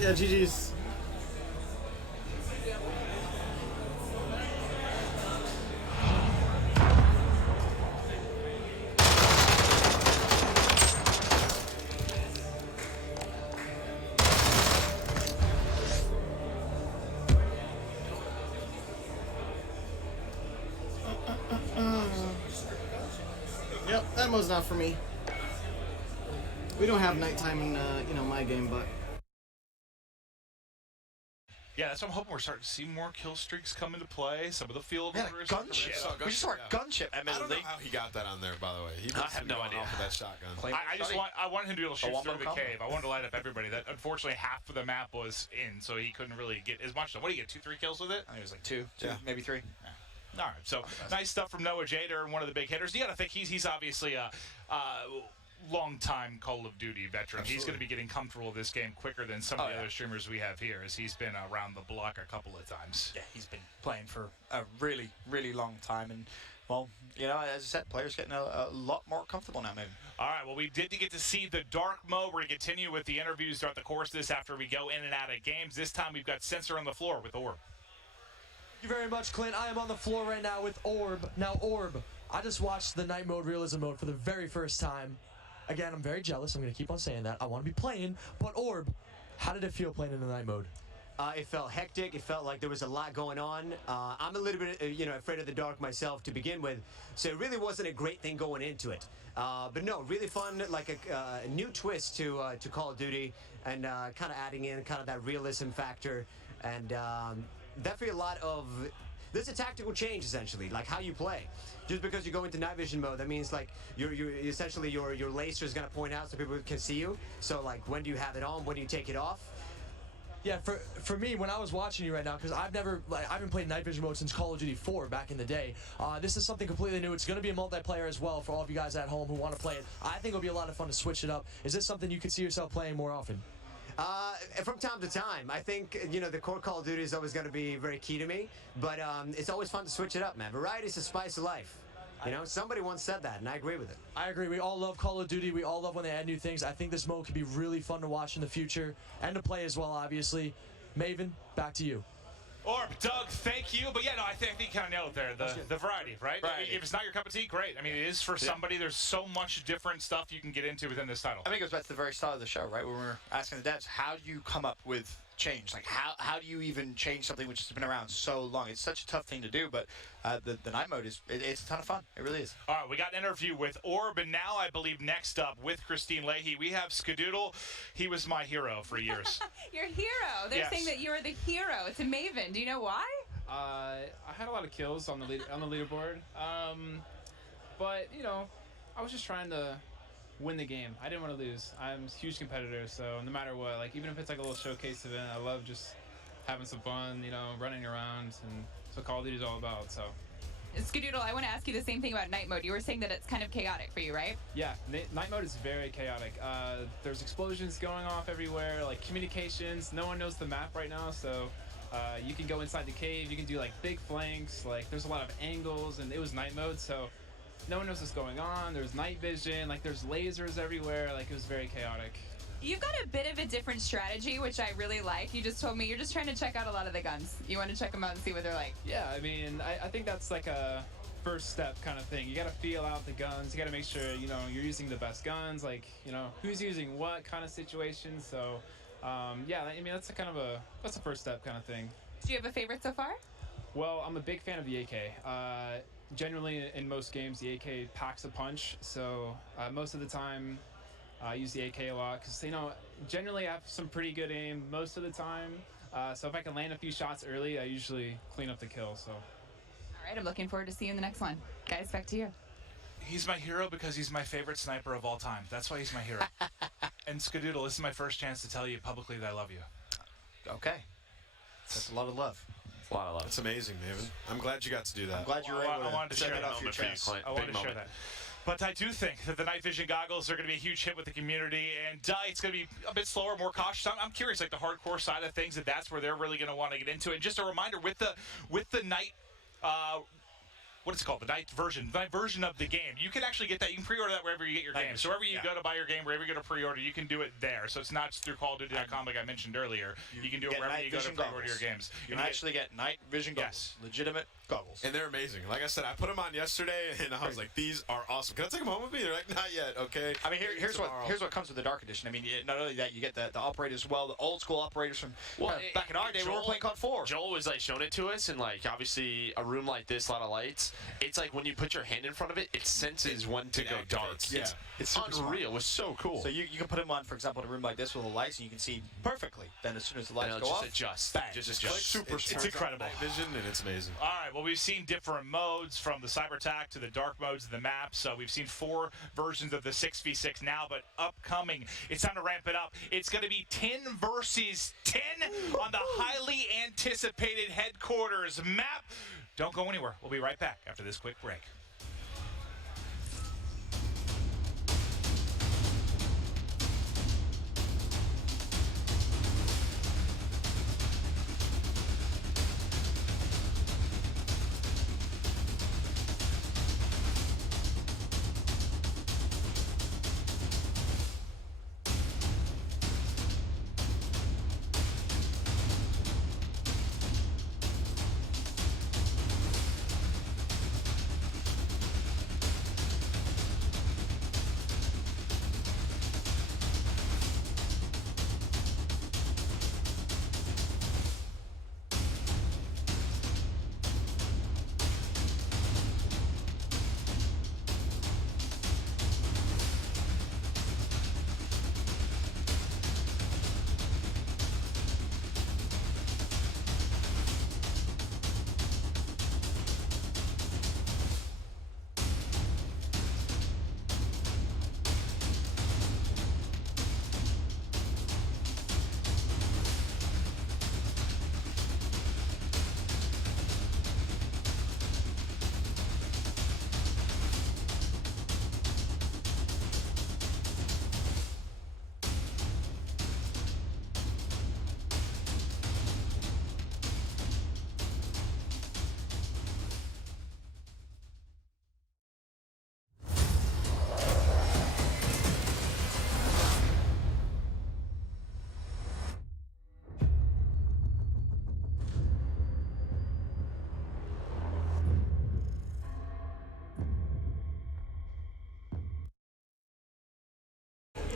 Yeah, GG's. Yep, that mode's not for me. We don't have nighttime in, you know, my game, but. Yeah, that's what I'm hoping. We're starting to see more kill streaks come into play. Some of the field orders. Gunship. We just saw a gunship. I don't know how he got that on there, by the way. He I have no idea. Off with that shotgun. I wanted him to be able to shoot through the cave. I wanted to light up everybody. That unfortunately half of the map was in, so he couldn't really get as much. What did he get? 2-3 kills with it? I think it was like two, maybe three. All right, so nice stuff from Noah Jader, one of the big hitters. You got to think he's obviously a long-time Call of Duty veteran. Absolutely. He's going to be getting comfortable with this game quicker than some of the other streamers we have here, as he's been around the block a couple of times. Yeah, he's been playing for a really, really long time, and well, you know, as I said, players getting a lot more comfortable now, maybe. All right, well, we did get to see the dark mode. We're going to continue with the interviews throughout the course of this after we go in and out of games. This time we've got Censor on the floor with Orb. Thank you very much, Clint. I am on the floor right now with Orb. Now, Orb, I just watched the night mode, realism mode for the very first time. Again, I'm very jealous. I'm going to keep on saying that. I want to be playing. But Orb, how did it feel playing in the night mode? It felt hectic. It felt like there was a lot going on. I'm a little bit, afraid of the dark myself to begin with, so it really wasn't a great thing going into it. But no, really fun, like a new twist to Call of Duty, and kind of adding in kind of that realism factor, and definitely a lot of. There's a tactical change essentially, like how you play. Just because you go into night vision mode, that means like you're essentially your laser is gonna point out so people can see you. So like, when do you have it on? When do you take it off? Yeah, for me, when I was watching you right now, because I haven't played night vision mode since Call of Duty 4 back in the day. This is something completely new. It's going to be a multiplayer as well for all of you guys at home who want to play it. I think it'll be a lot of fun to switch it up. Is this something you could see yourself playing more often? From time to time. I think, the core Call of Duty is always going to be very key to me, but it's always fun to switch it up, man. Variety is the spice of life. Somebody once said that, and I agree with it. I agree. We all love Call of Duty. We all love when they add new things. I think this mode could be really fun to watch in the future and to play as well, obviously. Maven, back to you. Orb, Doug, thank you. But yeah, no, I think you kind of nailed it there. The variety, right? If it's not your cup of tea, great. I mean, it is for somebody. There's so much different stuff you can get into within this title. I think it goes back to the very start of the show, right? When we were asking the devs, how do you come up with change? Like, how do you even change something which has been around so long? It's such a tough thing to do, but the night mode it's a ton of fun. It really is. All right, we got an interview with Orb, and now I believe next up with Christine Leahy, we have Skadoodle. He was my hero for years. Your hero. They're saying that you are the hero to Maven. Do you know why? I had a lot of kills on the leaderboard, but I was just trying to win the game. I didn't want to lose. I'm a huge competitor, so no matter what, like even if it's like a little showcase event, I love just having some fun, running around, and that's what Call of Duty is all about. So. Skadoodle, I want to ask you the same thing about night mode. You were saying that it's kind of chaotic for you, right? Yeah, night mode is very chaotic. There's explosions going off everywhere, like communications. No one knows the map right now, so. You can go inside the cave, you can do like big flanks, like there's a lot of angles, and it was night mode, so no one knows what's going on. There's night vision, like there's lasers everywhere, like it was very chaotic. You've got a bit of a different strategy, which I really like. You just told me you're just trying to check out a lot of the guns. You want to check them out and see what they're like. Yeah, I mean, I think that's like a first step kind of thing. You got to feel out the guns, you got to make sure, you're using the best guns, like, who's using what kind of situation, so. Yeah, I mean, that's a first step kind of thing. Do you have a favorite so far? Well, I'm a big fan of the AK. Generally, in most games, the AK packs a punch, so most of the time, I use the AK a lot because, generally I have some pretty good aim most of the time. So if I can land a few shots early, I usually clean up the kill, so. All right, I'm looking forward to seeing you in the next one. Guys, back to you. He's my hero because he's my favorite sniper of all time. That's why he's my hero. And Skadoodle, this is my first chance to tell you publicly that I love you. Okay. That's a lot of love. A lot of love. That's amazing, Maven. I'm glad you got to do that. I'm glad you were able to share that off your chest. I wanted to share that. But I do think that the night vision goggles are going to be a huge hit with the community, and it's going to be a bit slower, more cautious. I'm curious, like the hardcore side of things, that's where they're really going to want to get into it. And just a reminder, with the night. What is it called? The night version of the game. You can actually get that. You can pre-order that wherever you get your game. So wherever you go to buy your game, wherever you go to pre-order, you can do it there. So it's not just through CallOfDuty.com like I mentioned earlier. You can do it wherever you go to pre-order your games. You can actually get night vision goggles. Legitimate goggles. And they're amazing. Like I said, I put them on yesterday, and I was like, these are awesome. Can I take them home with me? They're like, not yet, okay? I mean, here's what comes with the Dark Edition. I mean, not only that, you get the operators as well, the old school operators from back in our day. We were playing COD 4. Joel was like showing it to us, and like obviously a room like this, a lot of lights. It's like when you put your hand in front of it, it senses when to go dark. Yeah, it's unreal. It was so cool. So you can put them on, for example, in a room like this with the lights, and you can see perfectly. Then as soon as the lights go off, adjust. Bang, just adjust. It's incredible. Night vision, and it's amazing. All right, well, we've seen different modes from the cyber attack to the dark modes of the map. So we've seen 4 versions of the 6v6 now, but upcoming, it's time to ramp it up. It's going to be 10 versus 10 on the highly anticipated headquarters map. Don't go anywhere. We'll be right back after this quick break.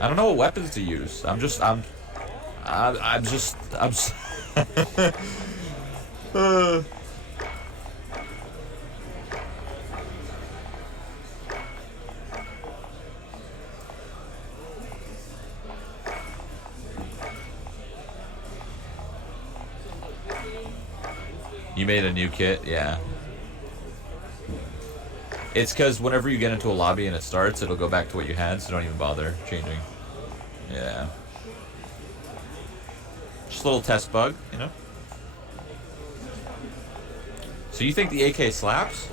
I don't know what weapons to use. I'm just You made a new kit? Yeah. It's because whenever you get into a lobby and it starts, it'll go back to what you had, so don't even bother changing. Yeah. Just a little test bug, you know? So you think the AK slaps?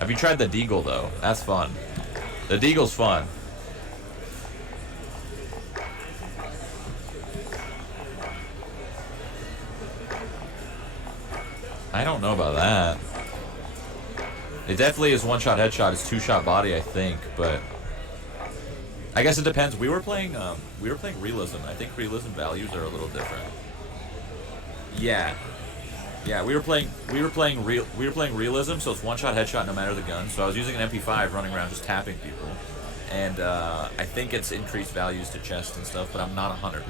Have you tried the deagle though? That's fun. The deagle's fun. I don't know about that. It definitely is one-shot headshot. It's two-shot body, I think, but I guess it depends. We were playing realism. I think realism values are a little different. Yeah. Yeah, we were playing realism, so it's one-shot headshot no matter the gun. So I was using an MP5 running around just tapping people. And I think it's increased values to chest and stuff, but I'm not 100%.